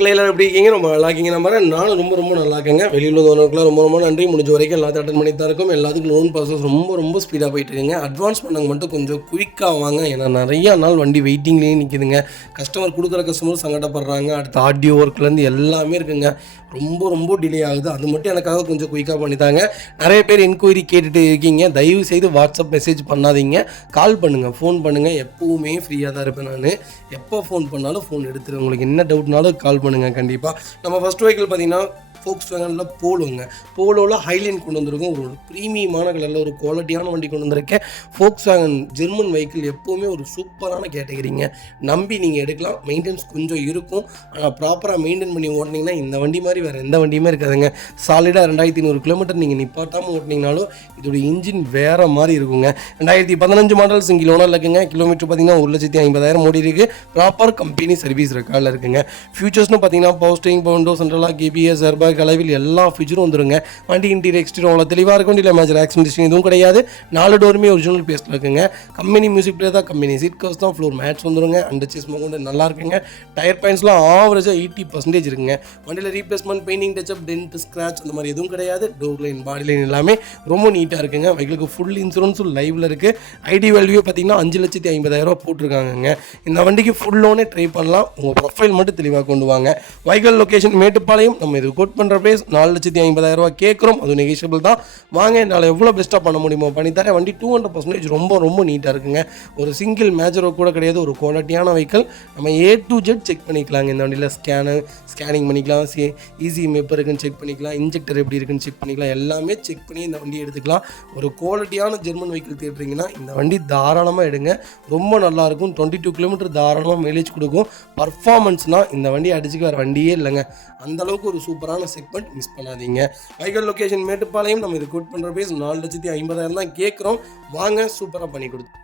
மக்களே எல்லோரும் எப்படி இருக்கீங்க? ரொம்ப நல்லா இருக்கீங்க. நானும் ரொம்ப நல்லா இருக்கேங்க. வெளியில் வந்தவங்களுக்குலாம் ரொம்ப நன்றி. முடிஞ்ச வரைக்கும் எல்லாத்தையும் அட்டன் பண்ணி தான் இருக்கும். எல்லாத்துக்கும் லோன் ப்ராசஸ் ரொம்ப ஸ்பீடாக போயிட்டு இருக்குங்க. அட்வான்ஸ் பண்ணவங்க மட்டும் கொஞ்சம் குயிக்காக வாங்க. ஏன்னா நிறையா நாள் வண்டி வெயிட்டிங்லேயே நிற்கிதுங்க. கஸ்டமர் கொடுக்குற கஸ்டமர் சங்கடப்படுறாங்க. அடுத்த ஆடியோ ஒர்க்லேருந்து எல்லாமே இருக்குங்க. ரொம்ப டிலே ஆகுது. அது மட்டும் எனக்காக கொஞ்சம் குயிக்காக பண்ணித்தாங்க. நிறைய பேர் என்கொயரி கேட்டுட்டு இருக்கீங்க. தயவு செய்து வாட்ஸ்அப் மெசேஜ் பண்ணாதீங்க, கால் பண்ணுங்கள், ஃபோன் பண்ணுங்கள். எப்போவுமே ஃப்ரீயாக தான் இருப்பேன் நான். எப்போ ஃபோன் பண்ணாலும் ஃபோன் எடுத்துருவேன். உங்களுக்கு என்ன டவுட்னாலும் கால் பண்ணுங்கள் கண்டிப்பாக. நம்ம ஃபஸ்ட் வெஹிக்கிள் பார்த்தீங்கன்னா Volkswagenல போலோங்க. போலோவில் ஹைலைன் கொண்டு வந்திருக்கோம். ஒரு ப்ரீமியமான கலரில் ஒரு குவாலிட்டியான வண்டி கொண்டு வந்திருக்கேன். Volkswagen ஜெர்மன் வெஹிக்கிள் எப்போவுமே ஒரு சூப்பரான கேட்டகரிங்க. நம்பி நீங்கள் எடுக்கலாம். மெயின்டெனன்ஸ் கொஞ்சம் இருக்கும், ஆனால் ப்ராப்பராக மெயின்டைன் பண்ணி ஓட்டினீங்கன்னா இந்த வண்டி மாதிரி வேறு எந்த வண்டியுமே இருக்காதுங்க. சாலிடாக 2500 கிலோமீட்டர் நீங்கள் நிப்பாட்டாமல் ஓட்டினீங்கனாலும் இதோடைய இன்ஜின் வேறு மாதிரி இருக்குங்க. 2015 மாடல் சிங்கிள் ஓனரில் இருக்குங்க. கிலோமீட்டர் பார்த்தீங்கன்னா 1,50,000 ஓடி இருக்குது. ப்ராப்பர் கம்பெனி சர்வீஸ் ரெக்கார்டில் இருக்குங்க. ஃபியூச்சர்ஸ்னு பார்த்தீங்கன்னா power steering, power window, central lock, ABS, airbag அளவில் எல்லா ஃபீச்சரும் வந்துருங்க. வண்டி இன்டீரியர் எக்ஸ்டீரியர் அவ்வளோ தெளிவாக இருக்கும். இல்லை மேஜர் ஆக்சிடென்ட் எதுவும் கிடையாது. 4 டோருமே ஒரிஜினல் பேஸ்ட்டில் இருக்குங்க. கம்பெனி மியூசிக் பிளேயர் தான், கம்பெனி சீட் கவர்ஸ் தான், ஃப்ளோர் மேட்ஸ் வந்துருங்க. அண்டர்ச்சேஸ் கொண்டு நல்லா இருக்குங்க. டயர் பாயிண்ட்ஸ்லாம் ஆவரேஜாக 80% இருக்குங்க. வண்டியில் replacement, painting, touch up, dent, scratch அந்த மாதிரி எதுவும் கிடையாது. டோர் லைன், பாடி லைன் எல்லாமே ரொம்ப நீட்டாக இருக்குங்க. வெஹிக்கிளுக்கு ஃபுல் இன்சூரன்ஸும் லைவில் இருக்குது. ஐடி வேல்யூ பார்த்தீங்கன்னா 5,50,000 போட்டிருக்காங்க. இந்த வண்டிக்கு ஃபுல் லோனே ட்ரை பண்ணலாம். உங்கள் ப்ரொஃபைல் மட்டும் தெளிவாக கொண்டு வாங்க. Vehicle location Mettupalayam. நம்ம இது கோட் பண்ணுற ப்ரைஸ் 4,50,000 கேட்குறோம். அது நெகோஷியபிள் தான். வாங்க, என்னால் எவ்வளோ பெஸ்ட்டாக பண்ண முடியுமோ பண்ணித்தரேன். வண்டி 200% ரொம்ப நீட்டாக இருக்குங்க. ஒரு சிங்கிள் மேஜரோ கூட கிடையாது. ஒரு குவாலிட்டியான வெஹிக்கிள். நம்ம A to Z செக் பண்ணிக்கலாங்க. இந்த வண்டியில் ஸ்கேனிங் பண்ணிக்கலாம், ஈஸி மேப் இருக்குன்னு செக் பண்ணிக்கலாம், இன்ஜெக்டர் எப்படி இருக்குன்னு செக் பண்ணிக்கலாம். எல்லாமே செக் பண்ணி இந்த வண்டி எடுத்துக்கலாம். ஒரு குவாலிட்டியான ஜெர்மன் வெஹிக்கிள் தேடுறீங்கன்னா இந்த வண்டி தாராளமாக எடுங்க. ரொம்ப நல்லாயிருக்கும். 22 கிலோமீட்டர் தாராளமாக மைலேஜ் கொடுக்கும். பர்ஃபார்மன்ஸ்னால் இந்த வண்டியை அடிச்சுக்க வேறு வண்டியே இல்லைங்க. அந்தளவுக்கு ஒரு சூப்பரான செக்மெண்ட், மிஸ் பண்ணாதீங்க. Vehicle location Mettupalayam. நம்ம இது கோட் பண்ணுற பேஸ் 4,50,000 தான் கேட்குறோம். வாங்க, சூப்பராக பண்ணி கொடுத்து.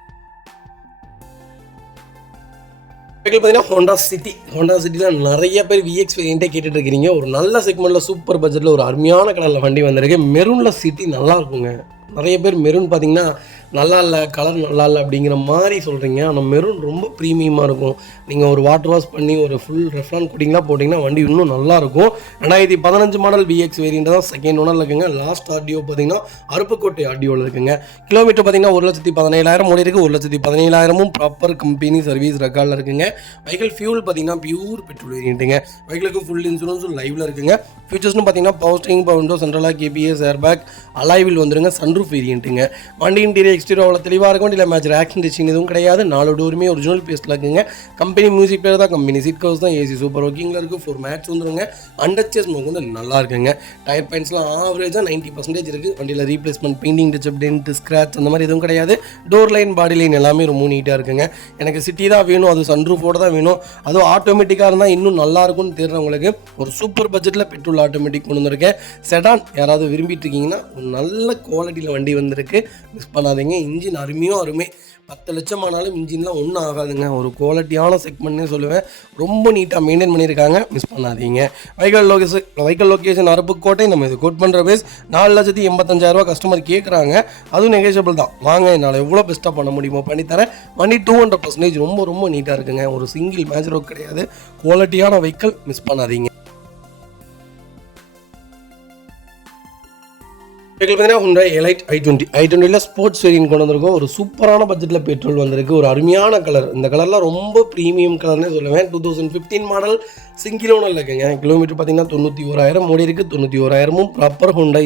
பார்த்தீங்கன்னா ஹோண்டா சிட்டியில் நிறைய பேர் விஎக்ஸ் வேரியண்ட்டே கேட்டுட்டு இருக்கிறீங்க. ஒரு நல்ல செக்மெண்ட்டில் சூப்பர் பட்ஜெட்டில் ஒரு அருமையான கலரில் வண்டி வந்திருக்கு. மெரூனில் சிட்டி நல்லா இருக்குங்க. நிறைய பேர் மெரூன் பார்த்தீங்கன்னா நல்லா இல்லை, கலர் நல்லா இல்லை அப்படிங்கிற மாதிரி சொல்கிறீங்க. ஆனால் மெரூன் ரொம்ப ப்ரீமியமாக இருக்கும். நீங்கள் ஒரு வாட்டர் வாஷ் பண்ணி ஒரு ஃபுல் ரெஃப்ரான் குட்டிங்லாம் போட்டிங்கன்னா வண்டி இன்னும் நல்லாயிருக்கும். 2015 மாடல் விஎக்ஸ் வேரியண்ட் தான், செகண்ட் ஓனரில் இருக்குங்க. லாஸ்ட் ஆடியோ பார்த்தீங்கன்னா அருப்புக்கோட்டை ஆடியோவில் இருக்குங்க. கிலோமீட்டர் பார்த்தீங்கன்னா 1,17,000 ஓடி இருக்குது. 1,17,000 ப்ராப்பர் கம்பெனி சர்வீஸ் ரெக்கார்டில் இருக்குங்க. வெஹிக்கிள் ஃபியூல் பார்த்தீங்கன்னா பியூர் பெட்ரோல் வேரியண்ட்டுங்க. வெஹிக்கிளுக்கு ஃபுல் இன்சூரன்ஸும் லைவில் இருக்குங்க. ஃபியூச்சர்ஸ்னு பார்த்தீங்கன்னா power steering, power window, central lock, ABS, airbag, அலாய்வில் வந்துருங்க. சன்ரூஃப் வேரியண்ட்டுங்க. வண்டி இன்டீரியர் எக்ஸ்டீரியர் அவ்வளோ தெளிவாக இருக்கும். இல்லை மேஜர் ஆக்சிடென்ட் எதுவும் கிடையாது. 4 டோருமே ஒரிஜினல் பேஸ்ட்டில் இருக்குங்க. கம்பெனி மியூசிக் பிளேயர் தான், கம்பெனி சீட் கவர்ஸ் தான், ஏசி சூப்பர் ஒர்க்கிங்கில் இருக்குது. 4 மேட்ச் வந்துருங்க. அண்டர்ச்சேஸ் வந்து நல்லா இருக்குங்க. டயர் பாயிண்ட்ஸ்லாம் ஆவரேஜாக 90% இருக்குது. வண்டியில் replacement, painting, touch up, dent, scratch அந்த மாதிரி எதுவும் கிடையாது. டோர் லைன், பாடி லைன் எல்லாமே ரொம்ப நீட்டாக இருக்குங்க. எனக்கு சிட்டி தான் வேணும், அது சன்ரூஃபோடு தான் வேணும், அதுவும் ஆட்டோமேட்டிக்காக இருந்தால் இன்னும் நல்லாயிருக்கும்னு தேடுறவங்களுக்கு ஒரு சூப்பர் பட்ஜெட்டில் பெட்ரோல் ஆட்டோமேட்டிக் கொண்டு வந்திருக்கேன். செடான் யாராவது விரும்பிட்டு இருக்கீங்கன்னா ஒரு நல்ல குவாலிட்டியில் வண்டி வந்திருக்கு, மிஸ் பண்ணாதீங்க. இன்ஜின் அருமை. 10 லட்சம் ஆனாலும் இன்ஜின்லாம் ஒன்றும் ஆகாதுங்க. ஒரு குவாலிட்டியான செக்மெண்ட்னே சொல்லுவேன். ரொம்ப நீட்டாக மெயின்டைன் பண்ணியிருக்காங்க, மிஸ் பண்ணாதீங்க. Vehicle location Aruppukottai. நம்ம இது கோட் பண்ணுற பேஸ் 4,85,000 கஸ்டமர் கேட்குறாங்க. அதுவும் நெகோஷியபிள் தான். வாங்க, என்னால் எவ்வளோ பெஸ்ட்டாக பண்ண முடியுமோ பண்ணித்தரேன். வண்டி 200% ரொம்ப நீட்டாக இருக்குங்க. ஒரு சிங்கிள் மேஜரோ கிடையாது. குவாலிட்டியான வெஹிக்கிள், மிஸ் பண்ணாதீங்க. வெஹிக்கிள் பார்த்தீங்கன்னா Hyundai Elite i20 sports variant கொண்டு வந்திருக்கோம். ஒரு சூப்பரான பட்ஜெட்டில் பெட்ரோல் வந்திருக்கு. ஒரு அருமையான கலர். இந்த கலர்லாம் ரொம்ப ப்ரீமியம் கலர்னே சொல்லுவேன். 2015 மாடல் சிங்கிள் ஓனரில் இருக்குங்க. கிலோமீட்டர் பார்த்தீங்கன்னா 91,000 ஓடி இருக்குது. 91,000 ப்ராப்பர் Hyundai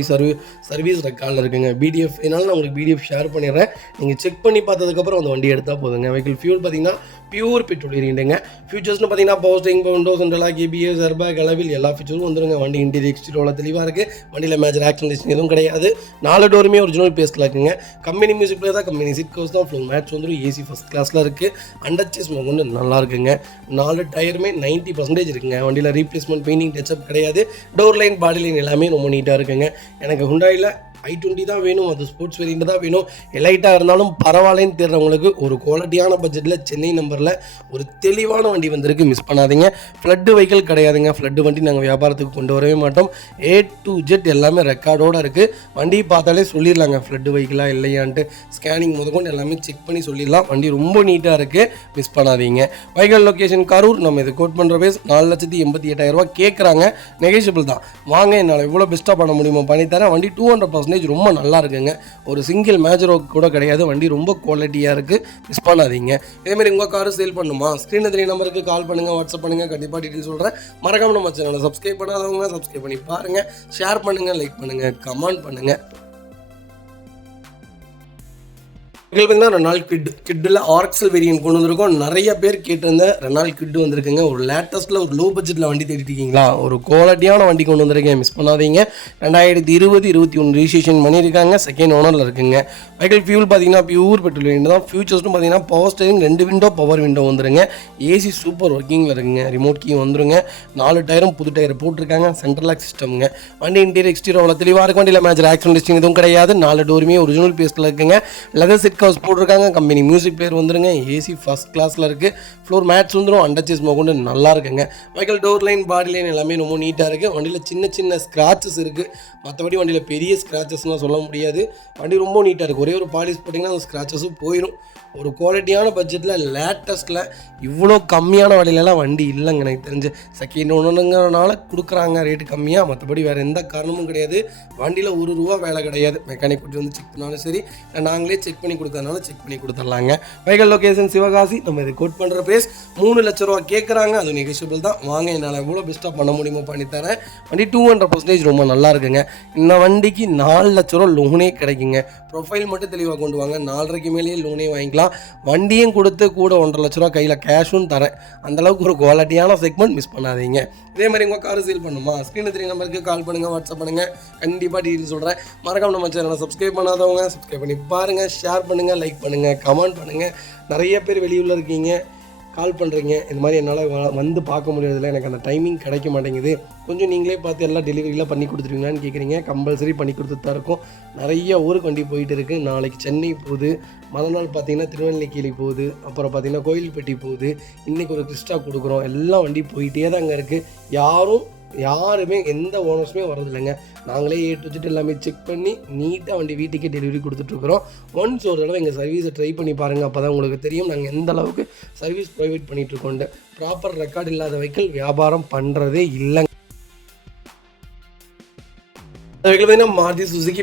சர்வீஸ் ரெக்கார்டில் இருக்குங்க. பிடிஎஃப் என்னால் நான் உங்களுக்கு பிடிஎஃப் ஷேர் பண்ணிடுறேன். நீங்கள் செக் பண்ணி பார்த்ததுக்கப்புறம் அந்த வண்டி எடுத்தால் போதுங்க. வெஹிக்கிள் ஃபியூல் பார்த்தீங்கன்னா பியூர் பெட்ரோல் வேரியண்ட்டுங்க. ஃபியூச்சர்ஸ்னு பார்த்தீங்கன்னா power steering, power window, central lock, ABS, airbag, அளவில் எல்லா ஃபீச்சரும் வந்துருங்க. வண்டி இன்டீரியர் எக்ஸ்டீரியர் தெளிவாக இருக்குது. வண்டியில் மேஜர் ஆக்சிடென்ட் எதுவும் கிடையாது. 4 டோருமே ஒரிஜினல் பேஸ்ட்டில் இருக்குங்க. கம்பெனி மியூசிக் பிளேயர் தான், கம்பெனி சீட் கவர்ஸ் தான், ஃப்ளோர் மேட்ச் வந்துடும், ஏசி ஃபஸ்ட் கிளாஸில் இருக்குது. அண்டர்ச்சேஸ் கொண்டு நல்லா இருக்குங்க. 4 டயருமே 90% இருக்குங்க. வண்டியில் ரீப்ளேஸ்மெண்ட், பெயிண்டிங், டச்சப் கிடையாது. டோர் லைன், பாடி லைன் எல்லாமே ரொம்ப நீட்டாக இருக்குங்க. எனக்கு ஹுண்டாயில் i20 தான் வேணும், அது ஸ்போர்ட்ஸ் வேரியண்ட் தான் வேணும், எலைட்டாக இருந்தாலும் பரவாயில்லன்னு தேடுறவங்களுக்கு ஒரு குவாலிட்டியான பட்ஜெட்டில் சென்னை நம்பரில் ஒரு தெளிவான வண்டி வந்திருக்கு, மிஸ் பண்ணாதீங்க. ஃப்ளட்டு வெஹிக்கிள் கிடையாதுங்க, ஃப்ளட்டு வண்டி நாங்கள் வியாபாரத்துக்கு கொண்டு வரவே மாட்டோம். A to Z எல்லாமே ரெக்கார்டோடு இருக்குது. வண்டி பார்த்தாலே சொல்லிடலாங்க ஃப்ளட்டு வெஹிக்கிளாக இல்லையான்ட்டு, ஸ்கேனிங் முதற்கொண்டு எல்லாமே செக் பண்ணி சொல்லிடலாம். வண்டி ரொம்ப நீட்டாக இருக்குது, மிஸ் பண்ணாதீங்க. Vehicle location Karur. நம்ம இது கோட் பண்ணுற பேஸ் 4,88,000 கேட்குறாங்க, நெகோஷியபிள் தான். வாங்க, என்னால் எவ்வளோ பெஸ்ட்டாக பண்ண முடியுமோ பண்ணித்தரேன். வண்டி 200% ரொம்ப நல்லா இருக்குங்க, ஒரு சிங்கிள் மேஜர் ஒர்க் கூட கிடையாது, வண்டி ரொம்ப குவாலிட்டியாக இருக்குது, மிஸ் பண்ணாதீங்க. இதேமாதிரி உங்கள் காரு சேல் பண்ணுமா, ஸ்க்ரீனில் 3 நம்பருக்கு கால் பண்ணுங்கள், வாட்ஸ்அப் பண்ணுங்கள், கண்டிப்பாக டீட்டெயில் சொல்கிறேன். மறக்காம நம்ம சேனலை சப்ஸ்கிரைப் பண்ணாதவங்க சப்ஸ்கிரைப் பண்ணி பாருங்கள், ஷேர் பண்ணுங்கள், லைக் பண்ணுங்கள், கமெண்ட் பண்ணுங்கள். பார்த்தீங்கன்னா ரெனால்ட் கிட்டில் ஆர்எக்ஸ்எல் வேரியன்ட் கொண்டு வந்திருக்கோம். நிறைய பேர் கேட்டிருந்த ரெனால்ட் கிட் வந்திருக்குங்க. ஒரு லேட்டஸ்ட்டில் ஒரு லோ பட்ஜெட்டில் வண்டி தேடிட்டு இருக்கீங்களா, ஒரு குவாலிட்டியான வண்டி கொண்டு வந்திருக்கேன், மிஸ் பண்ணாதீங்க. 2020-21 ரிஜிஸ்ட்ரேஷன் பண்ணியிருக்காங்க, செகண்ட் ஓனரில் இருக்குங்க. வெஹிக்கிள் ஃபியூல் பார்த்தீங்கன்னா பியூர் பெட்ரோல் வேரியன்ட் தான். ஃபியூச்சர்ஸ்னு பார்த்தீங்கன்னா power steering, 2 window power window வந்துருங்க. ஏசி சூப்பர் ஒர்க்கிங்கில் இருக்குங்க, ரிமோட் கீ வந்துருங்க. 4 டயரும் புது டயர் போட்டிருக்காங்க, சென்ட்ரல் லாக் சிஸ்டம்ங்க. வண்டி இன்டீரியர் எக்ஸ்டீரியர் அவ்வளோ தெளிவாக இருக்கும். வண்டியில் மேஜர் ஆக்சிடென்ட் ஹிஸ்டரி எதுவும் கிடையாது. 4 டோருமே ஒரிஜினல் பேஸ்ட்டில் இருக்குங்க. லெதர் சிட் கவர்ஸ் போட்டிருக்காங்க, கம்பெனி மியூசிக் பிளேயர் வந்துருங்க. ஏசி ஃபர்ஸ்ட் கிளாஸில் இருக்குது. ஃப்ளோர் மேட்ஸ் வந்துடும், அண்டர்ச்சேஸ் கொண்டு நல்லா இருக்குங்க. Vehicle door line, body line எல்லாமே ரொம்ப நீட்டாக இருக்குது. வண்டியில் சின்ன சின்ன ஸ்க்ராச்சஸ் இருக்குது, மற்றபடி வண்டியில் பெரிய ஸ்க்ராச்சஸ்லாம் சொல்ல முடியாது. வண்டி ரொம்ப நீட்டாக இருக்குது. ஒரே ஒரு பாலிஷ் போட்டிங்கன்னா அந்த ஸ்க்ராச்சஸும் போயிடும். ஒரு குவாலிட்டியான பட்ஜெட்டில் லேட்டஸ்ட்டில் இவ்வளோ கம்மியான விலையிலலாம் வண்டி இல்லைங்க, எனக்கு தெரிஞ்சு. செகண்ட் ஒன்றுங்கிறனால கொடுக்குறாங்க ரேட்டு கம்மியாக, மற்றபடி வேறு எந்த காரணமும் கிடையாது. வண்டியில் ₹1 வேலை கிடையாது. மெக்கானிக் கூட்டி வந்து செக் பண்ணாலும் சரி, நாங்களே செக் பண்ணி கொடுக்கறதுனால செக் பண்ணி கொடுத்துட்லாங்க. Vehicle location Sivakasi. நம்ம இது கோட் பண்ணுற பேஸ் ₹3 லட்சம் கேட்குறாங்க, அது நெகோஷியபிள் தான். வாங்க, என்னால் எவ்வளோ பெஸ்ட்டாக பண்ண முடியுமோ பண்ணித்தரேன். வண்டி 200% ரொம்ப நல்லா இருக்குங்க. இந்த வண்டிக்கு ₹4 லட்சம் லோனே கிடைக்குங்க. ப்ரொஃபைல் மட்டும் தெளிவாக கொண்டு வாங்க, 4.5 மேலேயே லோனே வாங்கிக்கலாம். வண்டியும் கொடுத்து கூட ₹1.5 லட்சம் கையில் கேஷும் தரேன். அந்தளவுக்கு ஒரு குவாலிட்டியான செக்மெண்ட், மிஸ் பண்ணாதீங்க. இதே மாதிரி உங்கள் கார் சேல் பண்ணுமா, ஸ்க்ரீனில் 3 நம்பருக்கு கால் பண்ணுங்கள், வாட்ஸ்அப் பண்ணுங்கள், கண்டிப்பாக டீட்டெயில் சொல்கிறேன். மறக்காம நம்ம சேனலை சப்ஸ்கிரைப் பண்ணாதவங்க சப்ஸ்கிரைப் பண்ணி பாருங்கள், ஷேர் பண்ணுங்கள், லைக் பண்ணுங்கள், கமெண்ட் பண்ணுங்கள். நிறைய பேர் வெளியூரில் இருக்கீங்க, கால் பண்ணுறீங்க, இந்த மாதிரி என்னால் வந்து பார்க்க முடியறதில்ல, எனக்கு அந்த டைமிங் கிடைக்க மாட்டேங்குது, கொஞ்சம் நீங்களே பார்த்து எல்லாம் டெலிவரிலாம் பண்ணி கொடுத்துருவீங்களான்னு கேட்குறீங்க. கம்பல்சரி பண்ணி கொடுத்துட்டு தான் இருக்கும். நிறைய ஊருக்கு வண்டி போயிட்டு இருக்குது. நாளைக்கு சென்னை போகுது, மறுநாள் பார்த்தீங்கன்னா திருநெல்வேலி போகுது, அப்புறம் பார்த்தீங்கன்னா கோயில்பட்டி போகுது, இன்றைக்கி ஒரு கிறிஸ்டா கொடுக்குறோம். எல்லாம் வண்டி போயிட்டே தாங்க இருக்குது. யாருமே எந்த ஓனர்ஸுமே வரதில்லைங்க. நாங்களே A to Z எல்லாமே செக் பண்ணி நீட்டாக வண்டி வீட்டுக்கே டெலிவரி கொடுத்துட்ருக்குறோம். ஒன்ஸ் ஒரு தடவை எங்கள் சர்வீஸை ட்ரை பண்ணி பாருங்கள், அப்போ தான் உங்களுக்கு தெரியும் நாங்கள் எந்த அளவுக்கு சர்வீஸ் ப்ரொவைட் பண்ணிகிட்ருக்கோண்டு. ப்ராப்பர் ரெக்கார்டு இல்லாத வெஹிக்கிள் வியாபாரம் பண்ணுறதே இல்லைங்க. பார்த்தீங்கன்னா மாருதி சுசுகி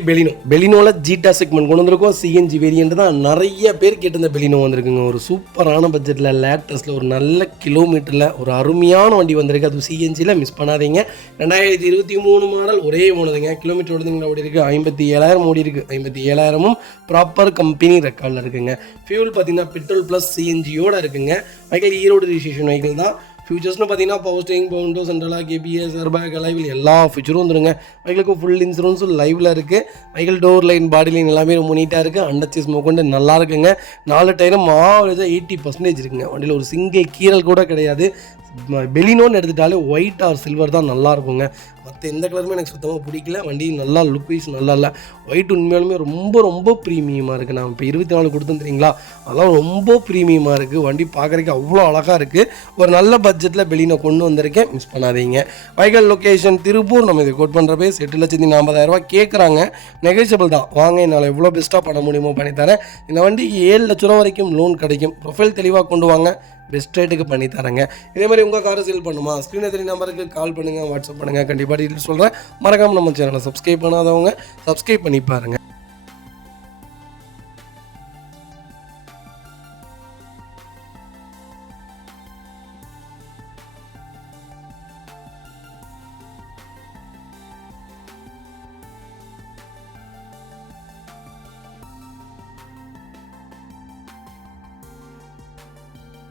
பெலினோவில் ஜீட்டா செக்மெண்ட் கொண்டு வந்திருக்கோம். சிஎன்ஜி வேரியன்ட் தான். நிறைய பேர் கேட்டிருந்த பெலினோ வந்திருக்குங்க. ஒரு சூப்பரான பட்ஜெட்டில் லேட்டஸ்ட்டில் ஒரு நல்ல கிலோமீட்டரில் ஒரு அருமையான வண்டி வந்திருக்கு, அது சிஎன்ஜியில், மிஸ் பண்ணாதீங்க. 2023 மாடல், ஒரே ஓடுதுங்க. கிலோமீட்டர் ஓடுதுங்களா ஓடி இருக்குது, 57,000 ஓடி இருக்குது. 57,000ம் ப்ராப்பர் கம்பெனி ரெக்கார்டில் இருக்குங்க. ஃபியூல் பார்த்தீங்கன்னா பெட்ரோல் ப்ளஸ் சிஎன்ஜியோடு இருக்குங்க. வெஹிக்கிள் ஈரோடு ரிஜிஸ்ட்ரேஷன் வெஹிக்கிள் தான். ஃபியூச்சர்ஸ்னு பார்த்தீங்கன்னா power steering, power window, central lock, ABS, airbag, அலைவில் எல்லா ஃபியூச்சரும் வந்துருங்க. வெஹிக்கிளுக்கும் ஃபுல் இன்சூரன்ஸும் லைவில் இருக்குது. Vehicle door line, body line எல்லாமே ரொம்ப நீட்டாக இருக்குது. அண்டர்ச்சேஸ் கொண்டு நல்லா இருக்குங்க. 4 டயரும் ஆவரேஜாக 80% இருக்குங்க. வண்டியில் ஒரு சிங்கிள் கீரல் கூட கிடையாது. பெலினோன்னு எடுத்துட்டாலே ஒயிட் ஆர் சில்வர் தான் நல்லா இருக்குங்க. மற்ற எந்த கலருமே எனக்கு சுத்தமாக பிடிக்கல. வண்டி நல்லா லுக் வைஸ் நல்லா இல்லை. ஒயிட் உண்மையாலுமே ரொம்ப ரொம்ப ப்ரீமியமாக இருக்குது. நான் இப்போ 24 கொடுத்தேன் தெரியுங்களா, அதெல்லாம் ரொம்ப ப்ரீமியமாக இருக்குது. வண்டி பார்க்குறதுக்கு அவ்வளோ அழகாக இருக்குது. ஒரு நல்ல பட்ஜெட்டில் பெலினோ கொண்டு வந்திருக்கேன், மிஸ் பண்ணாதீங்க. Vehicle location Tiruppur. நம்ம இதை கோட் பண்ணுற பேஸ் ₹8,40,000 கேட்குறாங்க, நெகோஷியபிள் தான். வாங்க, என்னால் எவ்வளோ பெஸ்ட்டாக பண்ண முடியுமோ பண்ணித்தரேன். இந்த வண்டிக்கு ₹7 லட்சம் வரைக்கும் லோன் கிடைக்கும். ப்ரொஃபைல் தெளிவாக கொண்டு வாங்க, பெஸ்ட் ரேட்டுக்கு பண்ணி தரேங்க. இதே மாதிரி உங்கள் காரை சேல் பண்ணுமா, ஸ்க்ரீனில் 3 நம்பருக்கு கால் பண்ணுங்கள், வாட்ஸ்அப் பண்ணுங்கள், கண்டிப்பாக டீட்டெயில் சொல்கிறேன். மறக்காமல் நம்ம சேனலை சப்ஸ்கிரைப் பண்ணாதவங்க சப்ஸ்கிரைப் பண்ணி பாருங்கள்.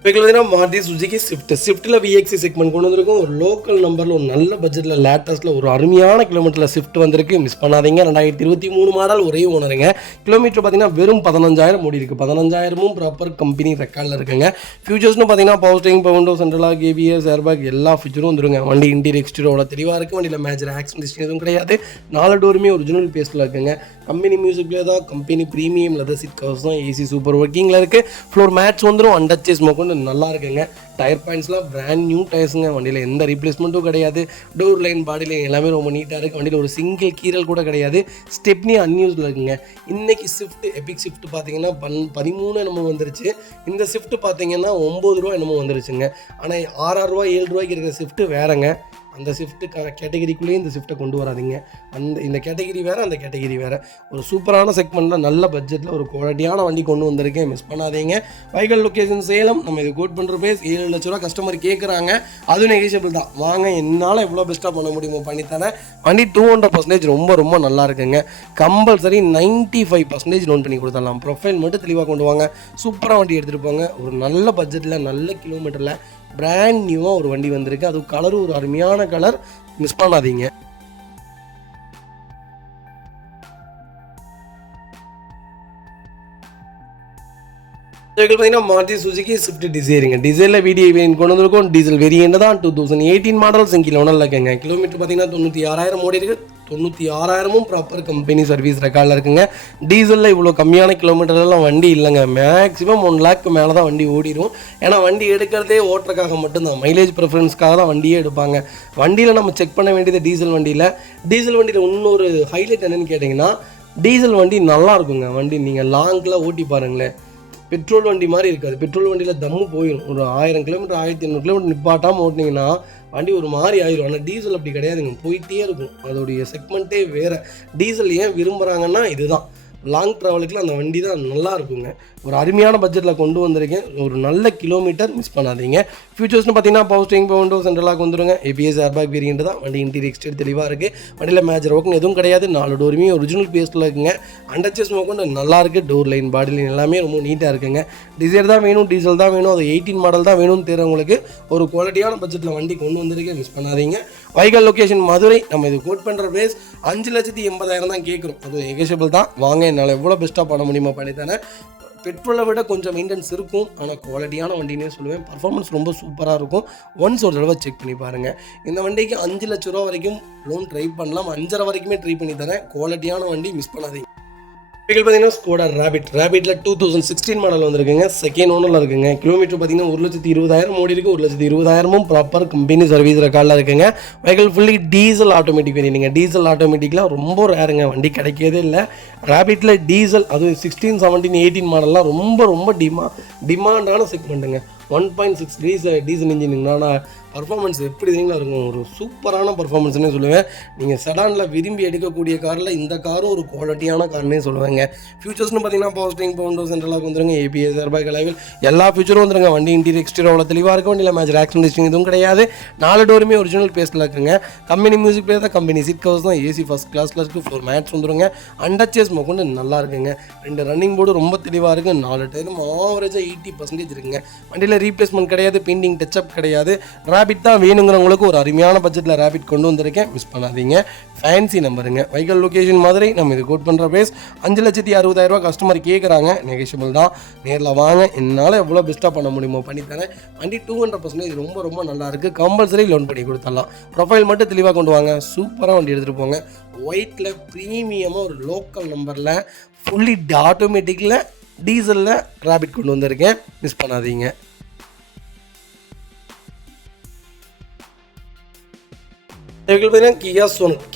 மாருதி சுசுகி ஸ்விஃப்ட்டில் விஎக்ஸி செக்மெண்ட் கொண்டு வந்திருக்கும். ஒரு லோக்கல் நம்பரில் ஒரு நல்ல பட்ஜெட்டில் லேட்டஸ்ட்டில் ஒரு அருமையான கிலோமீட்டரில் ஸ்விஃப்ட் வந்திருக்கு. மிஸ் பண்ணாதீங்க. 2023 மாடல் ஒரே ஓனருங்க. கிலோமீட்டர் பார்த்தீங்கன்னா வெறும் 15,000 ஓடி இருக்குது. 15,000 ப்ராப்பர் கம்பெனி ரெக்கார்டில் இருக்குங்க. ஃபியூச்சர்ஸ்னு பார்த்தீங்கன்னா power steering, power window, central lock, ABS, airbag எல்லா ஃபியூச்சரும் வந்துருங்க. வண்டி இன்டீரியர் எக்ஸ்டீரியரோட தெளிவாக இருக்குது. வண்டியில் மேஜர் ஆக்சிடென்ட் எதுவும் கிடையாது. 4 டோருமே ஒரிஜினல் பேஸ்ட்டில் இருக்குங்க. கம்பெனி மியூசிக்லேயே தான், company premium leather seat covers தான், ஏசி சூப்பர் ஒர்க்கிங்கில் இருக்குது. ஃப்ளோர் மேட்ஸ் வந்துடும். அண்டர்ச்சேஸ் கொண்டு நல்லா இருக்குங்க. டயர் பாயிண்ட்ஸ்லாம் பிராண்ட் நியூ டயர்ஸுங்க. வண்டியில் எந்த ரீப்ளேஸ்மெண்ட்டும் கிடையாது. டோர் லைன், பாடி லைன் எல்லாமே ரொம்ப நீட்டாக இருக்குது. வண்டியில் ஒரு சிங்கிள் கீரல் கூட கிடையாது. ஸ்டெப்னி அன்யூஸ்டில் இருக்குங்க. இன்றைக்கி ஸ்விஃப்ட் எபிக் ஸ்விஃப்ட் பார்த்தீங்கன்னா 13 என்னமோ வந்துருச்சு. இந்த ஸ்விஃப்ட் பார்த்தீங்கன்னா 9 ரூபா என்னமோ வந்துருச்சுங்க. ஆனால் 6 ரூபா 7 ரூபாய்க்கு இருக்கிற ஸ்விஃப்ட் வேறங்க. அந்த ஸ்விஃப்ட்டு கேட்டகிரிக்குள்ளேயே இந்த ஸ்விஃப்ட்டை கொண்டு வராதிங்க. இந்த கேட்டகிரி வேறு, அந்த கேட்டகிரி வேறு. ஒரு சூப்பரான செக்மெண்ட்டில் நல்ல பட்ஜெட்டில் ஒரு குவாலிட்டியான வண்டி கொண்டு வந்திருக்கேன். மிஸ் பண்ணாதீங்க. Vehicle location Salem. நம்ம இது கோட் பண்ணுற பேஸ் 7 லட்ச ரூபா கஸ்டமர் கேட்குறாங்க. அதுவும் நெகிஷியபிள் தான். வாங்க, என்னால் எவ்வளோ பெஸ்ட்டாக பண்ண முடியுமோ பண்ணித்தரேன். வண்டி 200% ரொம்ப ரொம்ப நல்லா இருக்குங்க. கம்பல்சரி 95% லோன் பண்ணி கொடுத்துடலாம். ப்ரொஃபைல் மட்டும் தெளிவாக கொண்டு வாங்க. சூப்பராக வண்டி எடுத்துகிட்டு போங்க. ஒரு நல்ல பட்ஜெட்டில் நல்ல கிலோமீட்டரில் பிராண்ட் நியூவாக ஒரு வண்டி வந்திருக்கு. அது கலரும் ஒரு அருமையான கலர். மிஸ் பண்ணாதீங்க. பார்த்தீங்கன்னா மாருதி சுசுகி ஸ்விஃப்ட் டிசைருங்க. டிசைரில் வீடியோ வேரியன்ட் கொண்டு வந்திருக்கும். டீசல் வேரியன்ட் தான். 2018 மாடல் சிங்கிள் ஓனரில் இருக்குங்க. கிலோமீட்டர் பார்த்தீங்கன்னா 96,000 ஓடி இருக்குது. 96,000 ப்ராப்பர் கம்பெனி சர்வீஸ் ரெக்கார்டில் இருக்குங்க. டீசலில் இவ்வளோ கம்மியான கிலோமீட்டர்லாம் வண்டி இல்லைங்க. மேக்ஸிமம் 1 லேக்கு மேலே தான் வண்டி ஓடிடும். ஏன்னா வண்டி எடுக்கிறதே ஓட்டுறக்காக மட்டும்தான், மைலேஜ் ப்ரிஃபரன்ஸ்க்காக தான் வண்டியே எடுப்பாங்க. வண்டியில் நம்ம செக் பண்ண வேண்டியது டீசல் வண்டியில் இன்னொரு ஹைலைட் என்னென்னு கேட்டிங்கன்னா, டீசல் வண்டி நல்லா இருக்குங்க. வண்டி நீங்கள் லாங்கில் ஓட்டி பாருங்களேன், பெட்ரோல் வண்டி மாதிரி இருக்காது. பெட்ரோல் வண்டியில் தம்மு போயிடும். ஒரு 1000 கிலோமீட்டர் 1500 கிலோமீட்டர் நிப்பாட்டாமல் ஓட்டினீங்கன்னா வண்டி ஒரு மாதிரி ஆயிடும். ஆனால் டீசல் அப்படி கிடையாதுங்க, போயிட்டே இருக்கும். அதோடைய செக்மெண்ட்டே வேறு. டீசல் ஏன் விரும்புகிறாங்கன்னா இதுதான், லாங் ட்ராவலுக்குலாம் அந்த வண்டி தான் நல்லா இருக்குங்க. ஒரு அருமையான பட்ஜெட்டில் கொண்டு வந்திருக்கேன். ஒரு நல்ல கிலோமீட்டர். மிஸ் பண்ணாதீங்க. ஃபியூச்சர்ஸ்னு பார்த்தீங்கன்னா power steering, power window, central lock வந்துருங்க. ஏபிஎஸ், ஏர்பேக் வேரியன்ட் தான். வண்டி இன்டீரியர் எக்ஸ்டீரியர் தெளிவாக இருக்குது. வண்டியில் மேஜர் ஒர்க்கிங் எதுவும் கிடையாது. 4 டோருமே ஒரிஜினல் பேஸ்ட்டில் இருக்குங்க. அண்டர்ச்சேஸ் கொண்டு நல்லா இருக்குது. டோர் லைன், பாடி லைன் எல்லாமே ரொம்ப நீட்டாக இருக்குங்க. டிசைர் தான் வேணும், டீசல் தான் வேணும், அது 18 மாடல் தான் வேணும்னு தெரியுறவங்களுக்கு ஒரு குவாலிட்டியான பட்ஜெட்டில் வண்டி கொண்டு வந்திருக்கேன். மிஸ் பண்ணாதீங்க. Vehicle location Madurai. நம்ம இது கோட் பண்ணுற பேஸ் 5,80,000 தான் கேட்குறோம். அது நெகோஷியபிள் தான். வாங்க, என்னால் எவ்வளோ பெஸ்ட்டாக பண்ண முடியுமா பண்ணித்தரேன். பெட்ரோலை விட கொஞ்சம் மெயின்டெனன்ஸ் இருக்கும். ஆனால் குவாலிட்டியான வண்டினே சொல்லுவேன். பர்ஃபார்மன்ஸ் ரொம்ப சூப்பராக இருக்கும். ஒன்ஸ் ஒரு தடவை செக் பண்ணி பாருங்கள். இந்த வண்டிக்கு 5 லட்ச ரூபா வரைக்கும் லோன் ட்ரை பண்ணலாம். 5.5 வரைக்குமே ட்ரை பண்ணி தரேன். குவாலிட்டியான வண்டி. மிஸ் பண்ணாதீங்க. பார்த்தீங்கன்னா ஸ்கோடா ரேபிட்டில் 2016 மாடல் வந்திருக்குங்க. செகண்ட் ஓனரில் இருக்குங்க. கிலோமீட்டர் பார்த்தீங்கன்னா 1,20,000 ஓடி இருக்குது. 1,20,000 ப்ராப்பர் கம்பெனி சர்வீஸ் ரெக்கார்டில் இருக்குங்க. வெஹிக்கிள் ஃபுல்லி டீசல் ஆட்டோமேட்டிக் வேரியன்ட்டுங்க. டீசல் ஆட்டோமேட்டிக்லாம் ரொம்ப ரேருங்க, வண்டி கிடைக்கிறதே இல்லை. ரேபிட்டில் டீசல், அதுவும் 16, 17, 18 மாடல்லாம் ரொம்ப ரொம்ப டிமாண்டான செக்மெண்ட்டுங்க. 1.6 டீசல் இன்ஜினுங்கண்ணா. பர்ஃபார்மன்ஸ் எப்படி தெரியுங்களா இருக்கும், ஒரு சூப்பரான பர்ஃபார்மன்ஸ்னே சொல்லுவேன். நீங்கள் செடானில் விரும்பி எடுக்கக்கூடிய காரில் இந்த காரும் ஒரு குவாலிட்டியான கார்னே சொல்லுவாங்க. ஃபியூச்சர்ஸ்னு பார்த்தீங்கன்னா power steering, power window, central lock வந்துருங்க. ஏபிஎஸ், ஏர்பேக் அலைவில் எல்லா ஃபியூச்சரும் வந்துருங்க. வண்டி இன்டீரியர் எக்ஸ்டீரியர் அவ்வளோ தெளிவாக இருக்கும். வண்டியில் மேஜர் ஆக்சிடென்ட் எதுவும் கிடையாது. 4 டோருமே ஒரிஜினல் பேஸ்ட்டில் இருக்குங்க. கம்பெனி மியூசிக் பிளேயர் தான், கம்பெனி சீட் கவர்ஸ் தான், ஏசி ஃபஸ்ட் கிளாஸில் இருக்குது. ஃப்ளோர் மேட்ஸ் வந்துருங்க. அண்டர்ச்சேஸ் கொண்டு நல்லா இருக்குங்க. 2 ரன்னிங் போர்டு ரொம்ப தெளிவாக இருக்குது. 4 டயரும் ஆவரேஜாக 80% இருக்குங்க. வண்டியில் ரீப்ளேஸ்மெண்ட் கிடையாது, பெயிண்டிங் டச்சப் கிடையாது. ரேபிட் தான் வேணுங்கிறவங்களுக்கு ஒரு அருமையான பட்ஜெட்டில் ரேபிட் கொண்டு வந்திருக்கேன். மிஸ் பண்ணாதீங்க. ஃபேன்சி நம்பருங்க. வைக்கல் லொக்கேஷன் மாதிரி. நம்ம இது கோட் பண்ணுற பேஸ் 5,60,000 கஸ்டமர் கேட்குறாங்க. நெகோஷியபிள் தான். நேரில் வாங்க, என்னால் எவ்வளோ பெஸ்ட்டாக பண்ண முடியுமோ பண்ணித்தரேன். வண்டி 200% ரொம்ப ரொம்ப நல்லா இருக்குது. கம்பல்சரி லோன் பண்ணி கொடுத்துடலாம். ப்ரொஃபைல் மட்டும் தெளிவாக கொண்டு வாங்க. சூப்பராக வண்டி எடுத்துகிட்டு போங்க. ஒயிட்டில் ப்ரீமியமாக ஒரு லோக்கல் நம்பரில் ஃபுல்லி ஆட்டோமேட்டிக்கில் டீசலில் ரேபிட் கொண்டு வந்திருக்கேன். மிஸ் பண்ணாதீங்க. பார்த்தீங்கன்னா